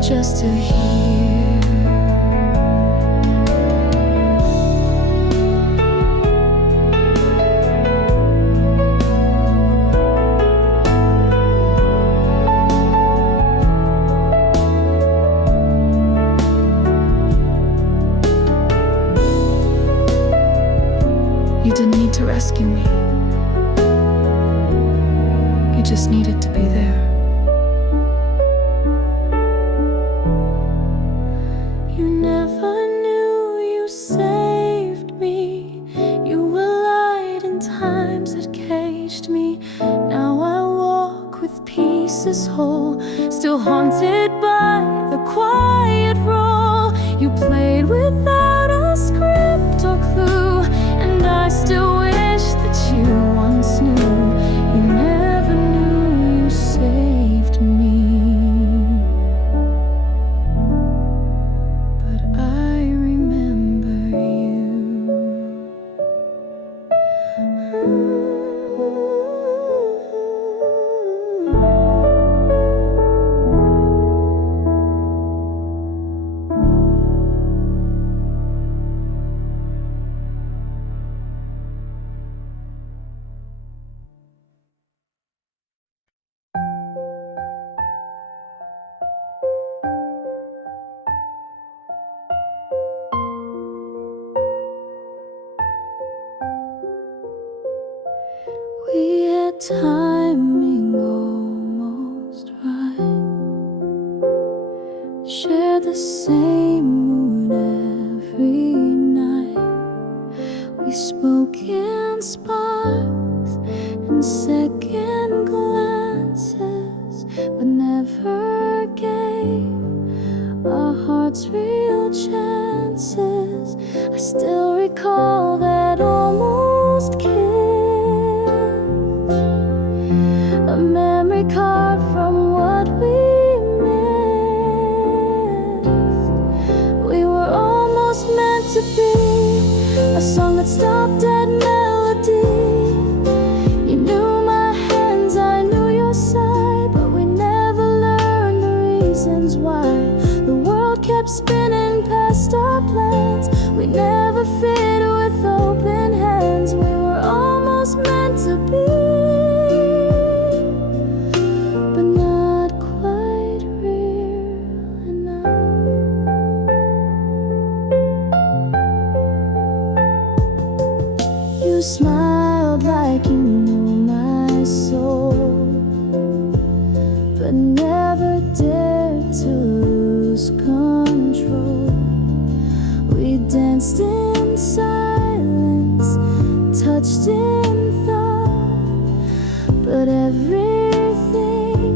just to hear. You didn't need to rescue me. You just needed to be there. You never knew you saved me. You were light in times that caged me. Now I walk with pieces whole, still haunted by the quiet role you played without a script or clue. And I still wish that you once knew. You never knew you saved me. But I remember you. We had timing almost right, shared the same mood every night. We spoke in sparks and second glances, but never gave our hearts real chances. I still recall that almost kiss, a memory carved from what we missed. We were almost meant to be a song that stopped at melody. You knew my hands, I knew your side, but we never learned the reasons why. The world kept spinning past our plans. We never fit with open hands. We were almost meant to be, but not quite real enough. You smiled like you knew my soul, but never dared to lose control. We danced in silence, touched in thought, but everything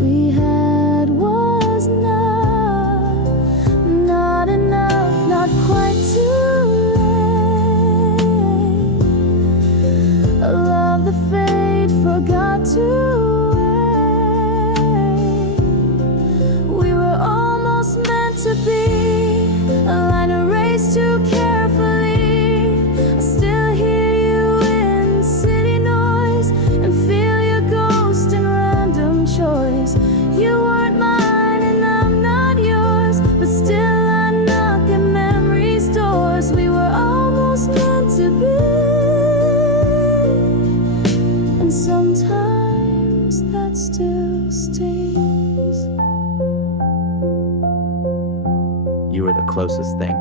we had was not enough, not quite too late. A love the fate forgot to wait. We were almost meant to be a line erased too carefully. I still hear you in city noise and feel your ghost in random choice. You weren't mine and I'm not yours, but still I knock at memory's doors. We were almost meant to be, and sometimes that still stings. You were the closest thing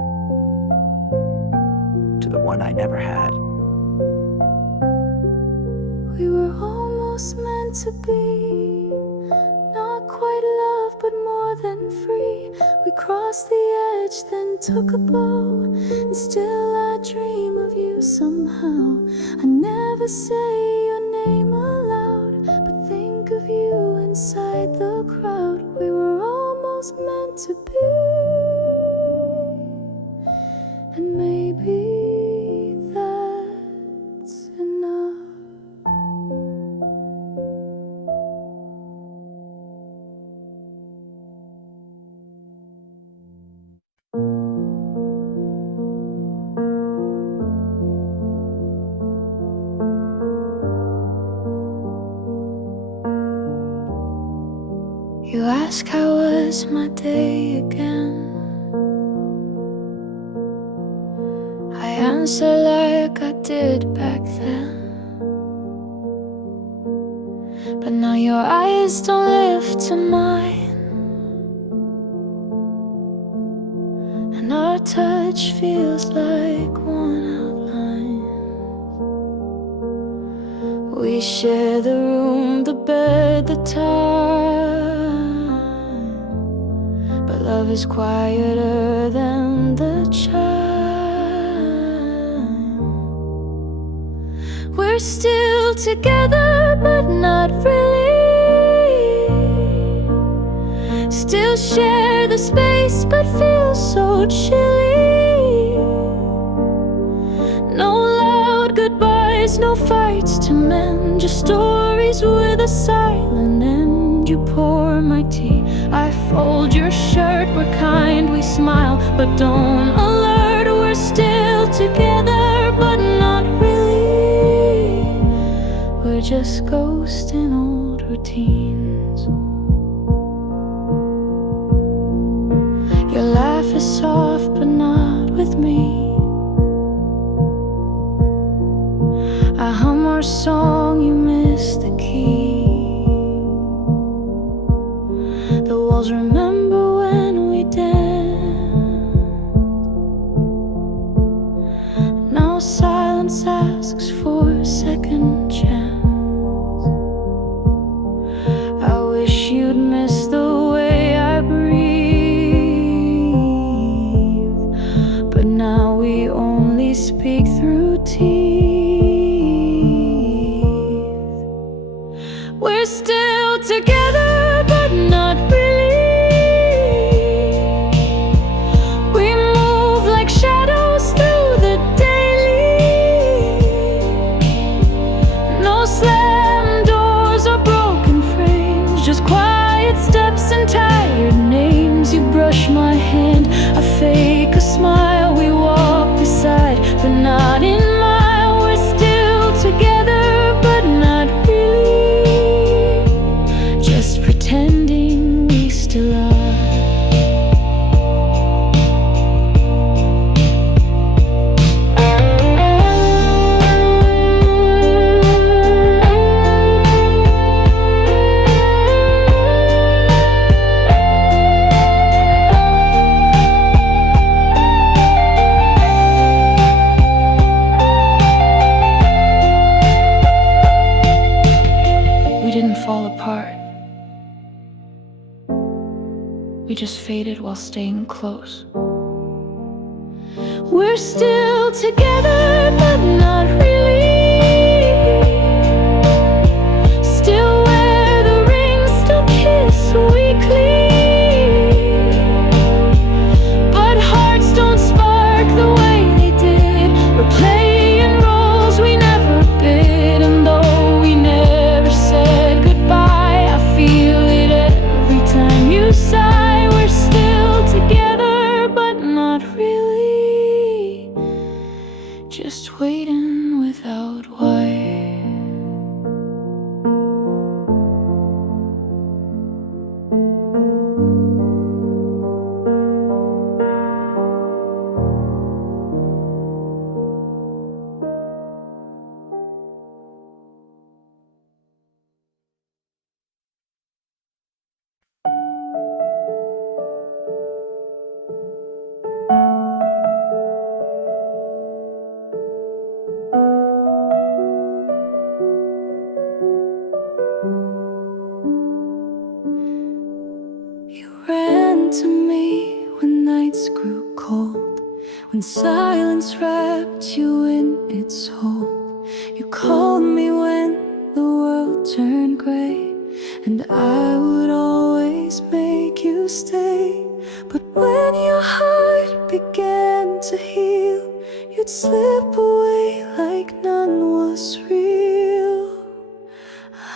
to the one I never had. We were almost meant to be, not quite love, but more than free. We crossed the edge, then took a bow, and still I dream of you somehow. I never say your name aloud, but think of you inside the crowd. We were almost meant to be, and maybe that's enough. You ask how was my day again. I answer like I did back then. But now your eyes don't lift to mine, and our touch feels like one outline. We share the room, the bed, the time, but love is quieter than the chime. We're still together, but not really. Still share the space, but feel so chilly. No loud goodbyes, no fights to mend, just stories with a silent end. You pour my tea, I fold your shirt. We're kind, we smile, but don't alert. We're still together, but not really. We're just ghosts in old routines. Your laugh is soft, but not with me. I hum our song, you miss the key. The walls remember when we danced. Now silence asks for a second chance. I wish you'd miss the way I breathe, but now we only speak through teeth. We're still together, but not really. We move like shadows through the daily. No slam doors or broken frames, just quiet steps and tired names. You brush my hand, I fake a smile. We walk beside, but not in mile. We're still together, but not really. Just pretending we still are. We didn't fall apart. We just faded while staying close. We're still together, but not really. Still wear the ring, still kiss weekly. But hearts don't spark the way they did. We're playing roles we never bid. And though we never said goodbye, I feel it every time you sigh. We're still together, but not really. Just waiting without why. You ran to me when nights grew cold, when silence wrapped you in its hold. You called me when the world turned gray, and I would always make you stay. But when your heart began to heal, you'd slip away like none was real.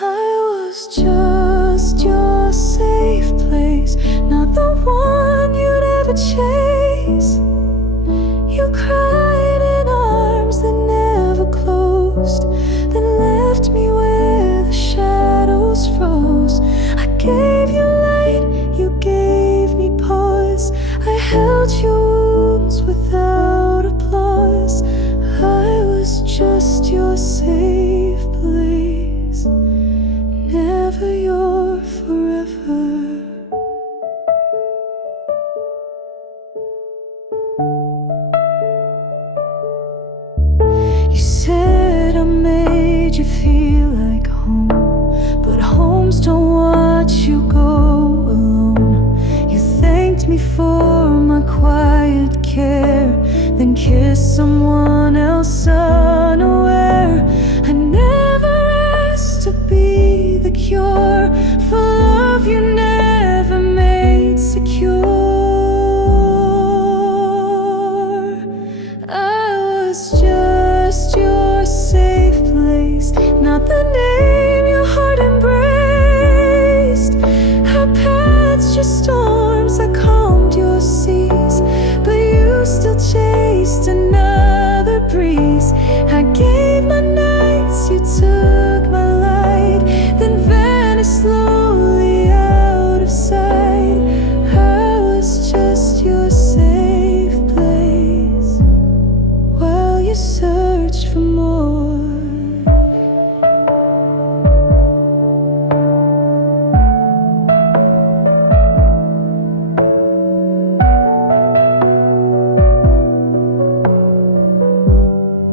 I was just your safe place, not the one you'd ever chase. You cried in arms that never closed, then left me where the shadows froze. I gave you light then kiss someone else unaware. I never asked to be the cure for love you never made secure. I was just your safe place, not the name your heart embraced. Our paths just storms, I calmed your seas, but you still chased another breeze. I gave my nights, you took my light, then vanished slowly out of sight. I was just your safe place while you searched for more.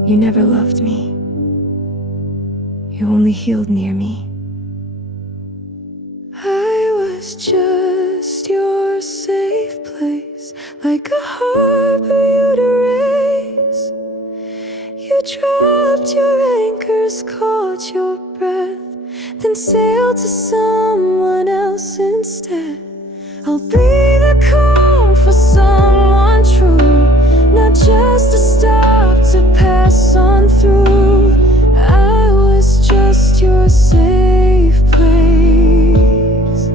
You never loved me. You only healed near me. I was just your safe place, like a harbor you'd erase. You dropped your anchors, caught your breath, then sailed to someone else instead. I'll be the calm for someone true, not just a stop to pass on through. I was just your safe place,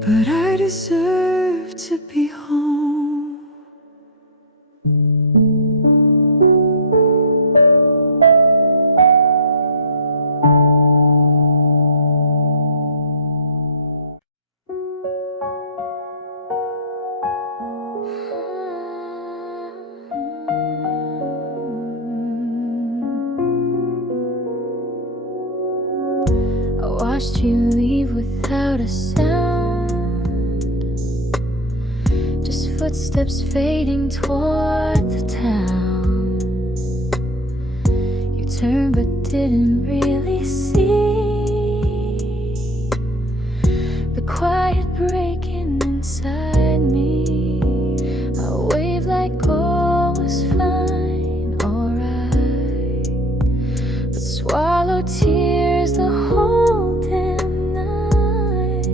but I deserve to be home. I watched you leave without a sound, just footsteps fading toward the town. You turned but didn't really see the quiet breaking inside me. I waved like all was fine, alright, but swallowed tears the whole damn night.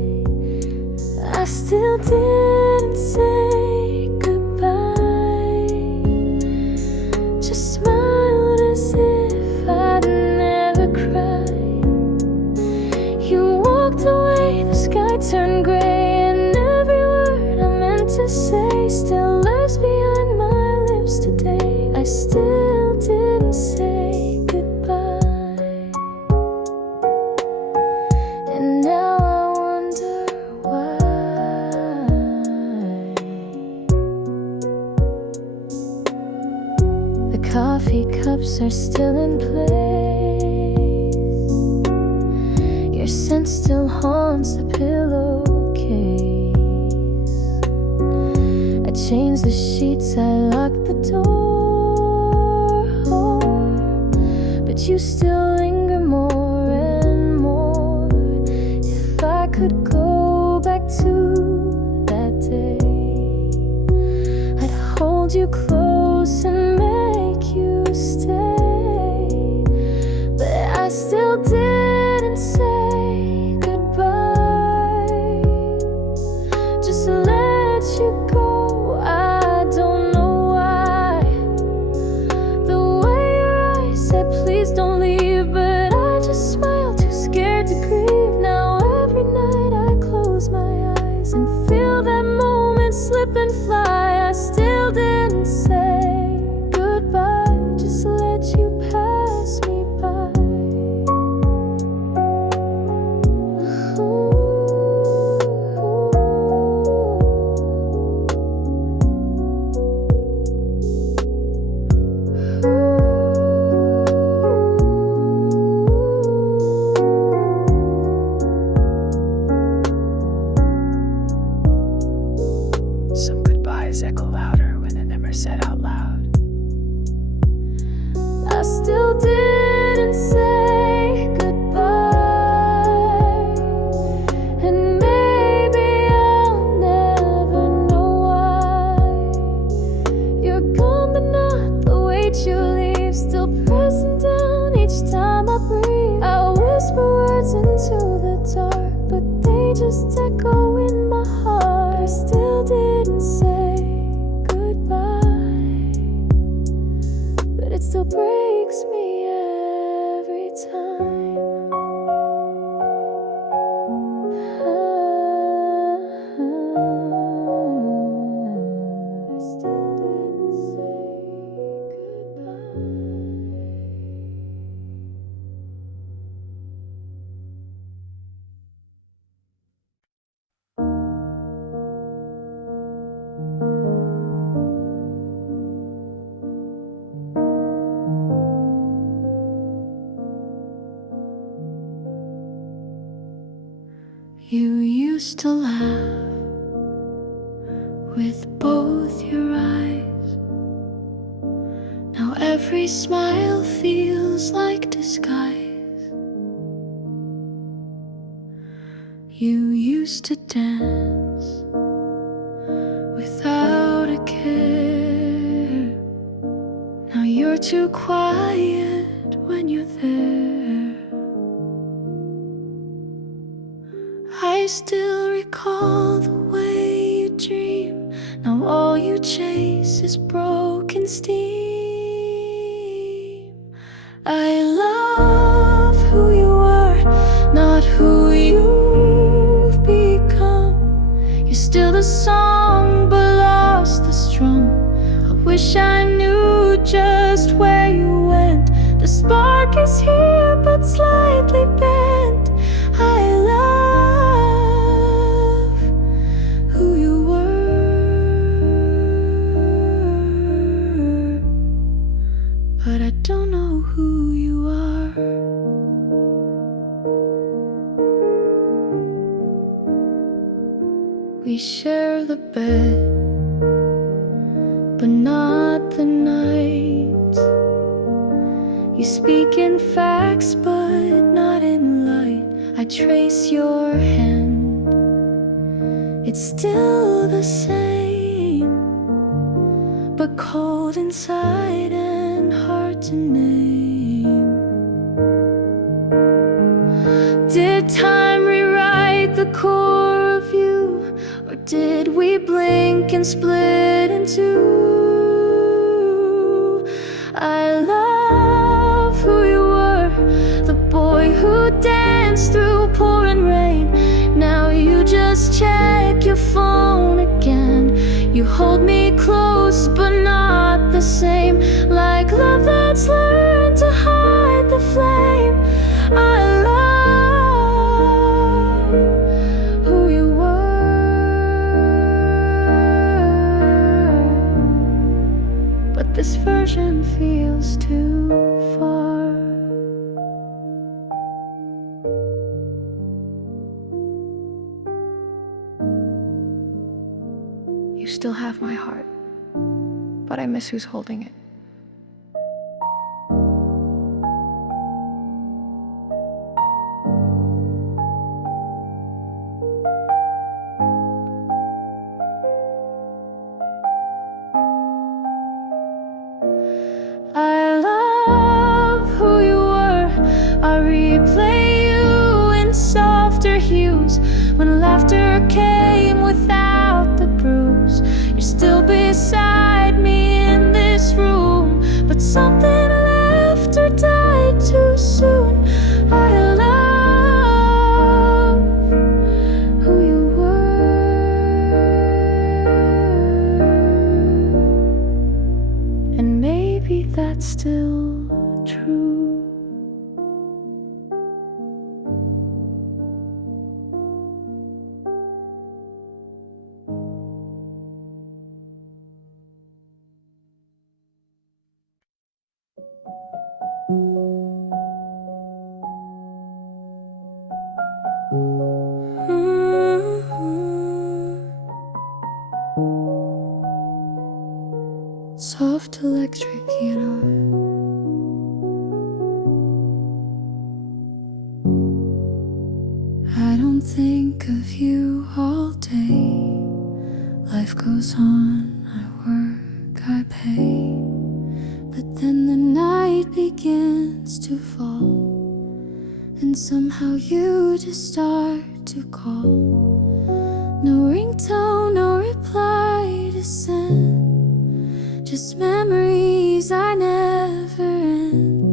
I still didn't say goodbye, just smiled as if I'd never cried. You walked away, the sky turned gray, and every word I meant to say still lives behind my lips today. I still didn't say goodbye, and now I wonder why. The coffee cups are still in place, your scent still haunts the pillowcase. I changed the sheets, I locked the door, but you still linger more and more. If I could go back to that day, I'd hold you close and make you stay, but I still didn't say goodbye, just let you go. I don't know why. The way your eyes said please don't leave, but I just smiled, too scared to grieve. Now every night I close my eyes and feel that moment slip and fly. I still didn't say goodbye, just let you pass me by. Some goodbyes echo louder when they're never said out loud. I still didn't say goodbye, and maybe I'll never know why. You're gone. just echo in my heart. I still didn't say goodbye, but it still breaks me every time. I still didn't say goodbye. You used to laugh with both your eyes. Now every smile feels like disguise. You used to dance without a care. Now you're too quiet when you're there. I still recall the way you dream. Now all you chase is broken steam. I love who you are, not who you've become. You're still the song, but lost the strum. I wish I knew just where you went. The spark is here, but slightly bent. I love who you were, but I don't know who you are. We share the bed, but not the night. You speak in facts, but not in light. I trace your hand, it's still the same, but cold inside and hard to name. Did time rewrite the core of you, or did we blink and split in two? I love who you were, the boy who danced through pouring rain. Now you just check your phone again. You hold me close, but not the same. Like love that's learned to hide the flame. I love who you were, but this version feels too far. You still have my heart, but I miss who's holding it. I love who you were. I replay you in softer hues. When laughter came without the bruise. You're still beside me in this room, but something left or died too soon. I love who you were, and maybe that's still true. Soft electric piano. I don't think of you all day. Life goes on, I work, I pay. But then the night begins to fall, and somehow you just start to call. No ringtone, no reply to send. Just memories I never end.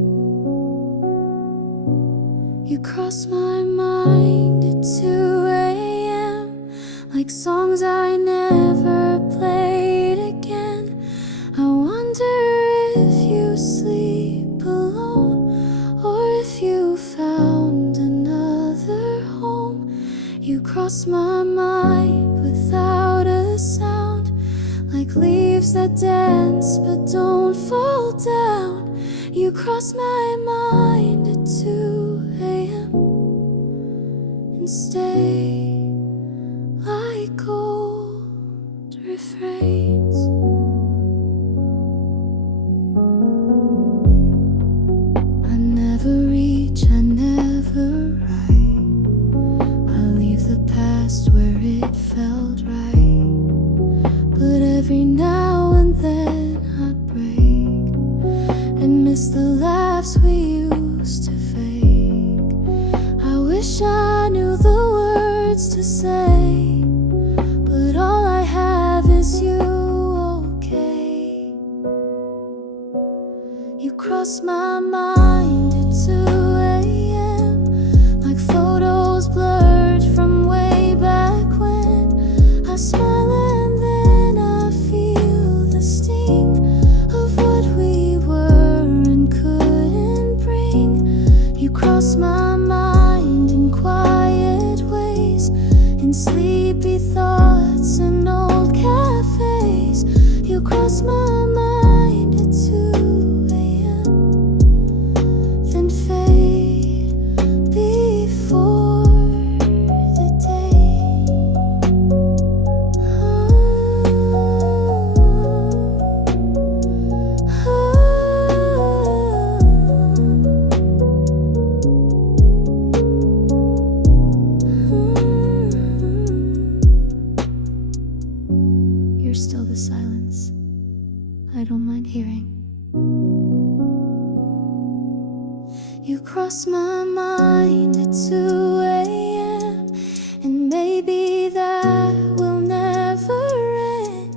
You cross my mind at 2 a.m. like songs I never played again. I wonder if you sleep alone, or if you found another home. You cross my mind without a sound, like leaves that dance but don't fall down. You cross my mind at 2 a.m. and stay like old refrains. I never reach, I never write. I leave the past where it felt right. But every now and then I'd break and miss the laughs we used to fake. I wish I knew the words to say, but all I have is you, okay? You cross my mind at 2 a.m. like photos blurred from way back when. I smile and then I feel the sting of what we were and couldn't bring. You cross my mind in quiet ways, in sleepy thoughts and old cafes. You cross my mind at 2 a.m. then fade before the day. You're still the silence I don't mind hearing. You cross my mind at 2 a.m. and maybe that will never end.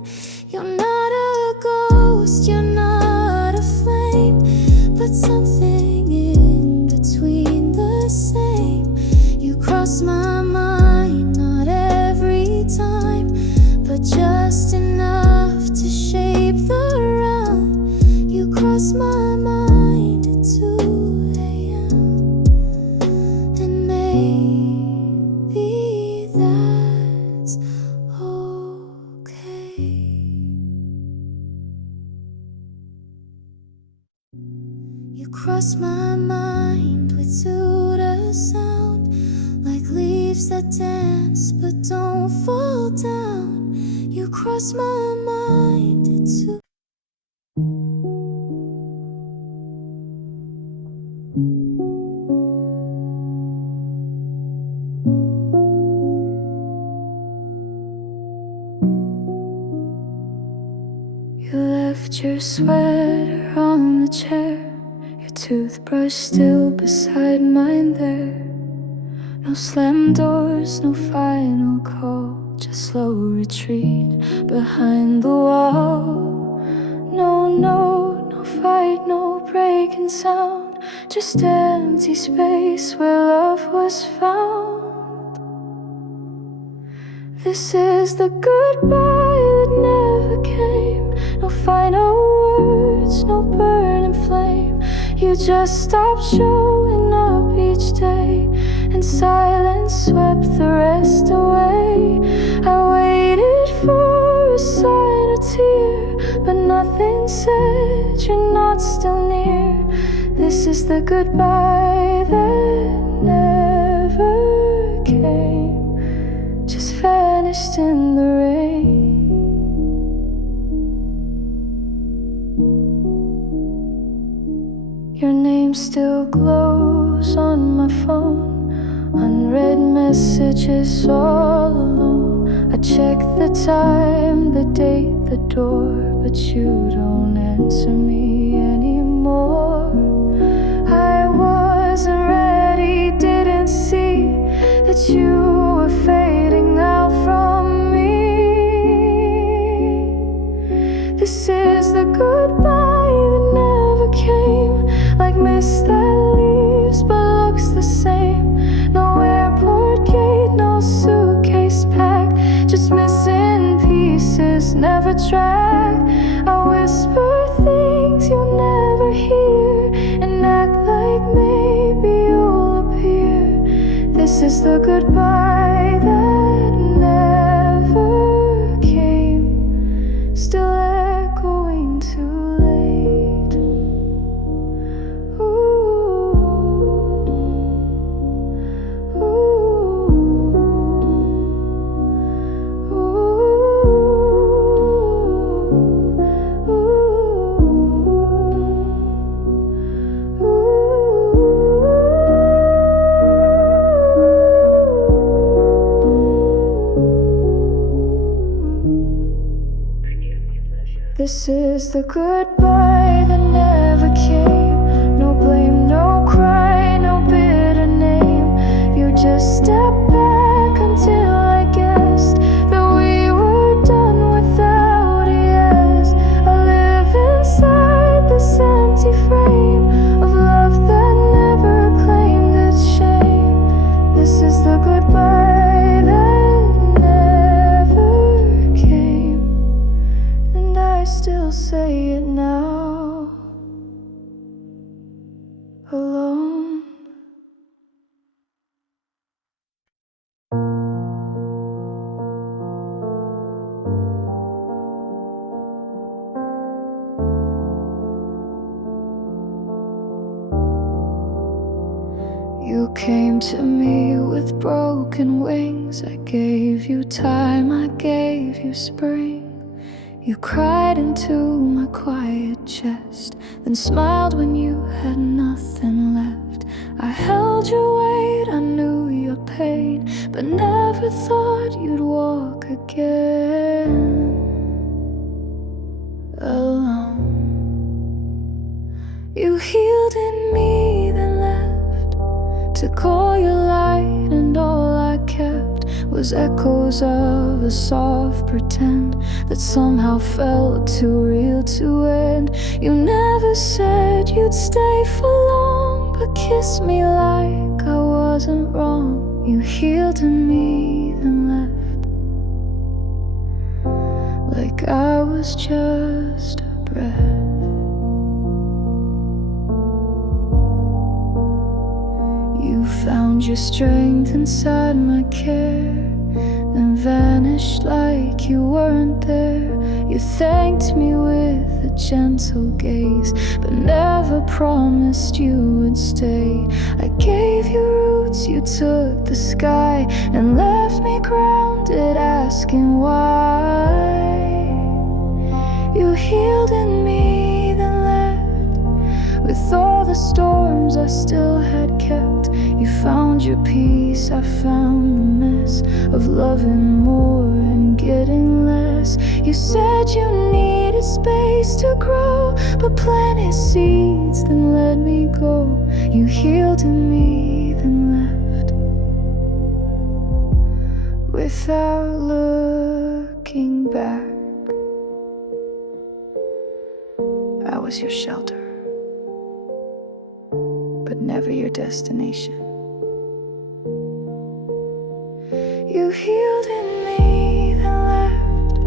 You're not a ghost, you're not a flame, but something in between the same. You cross my mind, not every time, but just enough to shape the run. You cross my mind at 2 a.m. and maybe that's okay. You cross my mind with Suda sound, like leaves that dance but don't fall down. You cross my mind at 2. You left your sweater on the chair, your toothbrush still beside mine there. No slam doors, no final call, just slow retreat behind the wall. No fight, no breaking sound, just empty space where love was found. This is the goodbye that never came. No final words, no burning flame. You just stopped showing up each day, and silence swept the rest away. I waited for a sign, a tear, but nothing said you're not still near. This is the goodbye that never came, just vanished in the rain. Your name still glows on my phone, unread messages all alone. I check the time, the date, the door, but you don't answer me anymore. I wasn't ready, didn't see that you never track. I whisper things you'll never hear and act like maybe you'll appear. This is the goodbye that never came, still echoing too late. This is the goodbye that never came. No blame, no cry, no bitter name. You just step back until I guessed that we were done without a yes. I live inside this empty frame of love that never claimed its shame. This is the goodbye that never came, and I still say it now, alone. You came to me with broken wings. I gave you time, I gave you spring. You cried into my quiet chest, then smiled when you had nothing left. I held your weight, I knew your pain, but never thought you'd walk again alone. You healed in me, then left to call your light, and all I kept was echoes of a soft pretend that somehow felt too real to end. You never said you'd stay for long, but kissed me like I wasn't wrong. You healed in me, then left like I was just a breath. You found your strength inside my care, then vanished like you weren't there. You thanked me with a gentle gaze, but never promised you would stay. I gave you roots, you took the sky, and left me grounded, asking why. You healed in me, then left with all the storms I still had kept. You found your peace, I found the mess of loving more and getting less. You said you needed space to grow, but planted seeds, then let me go. You healed in me, then left without looking back. I was your shelter, but never your destination. You healed in me, then left.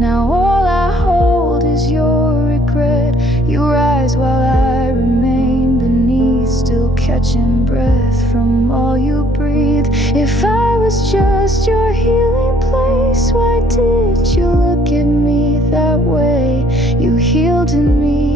Now all I hold is your regret. You rise while I remain beneath, still catching breath from all you breathe. If I was just your healing place, why did you look at me that way? You healed in me,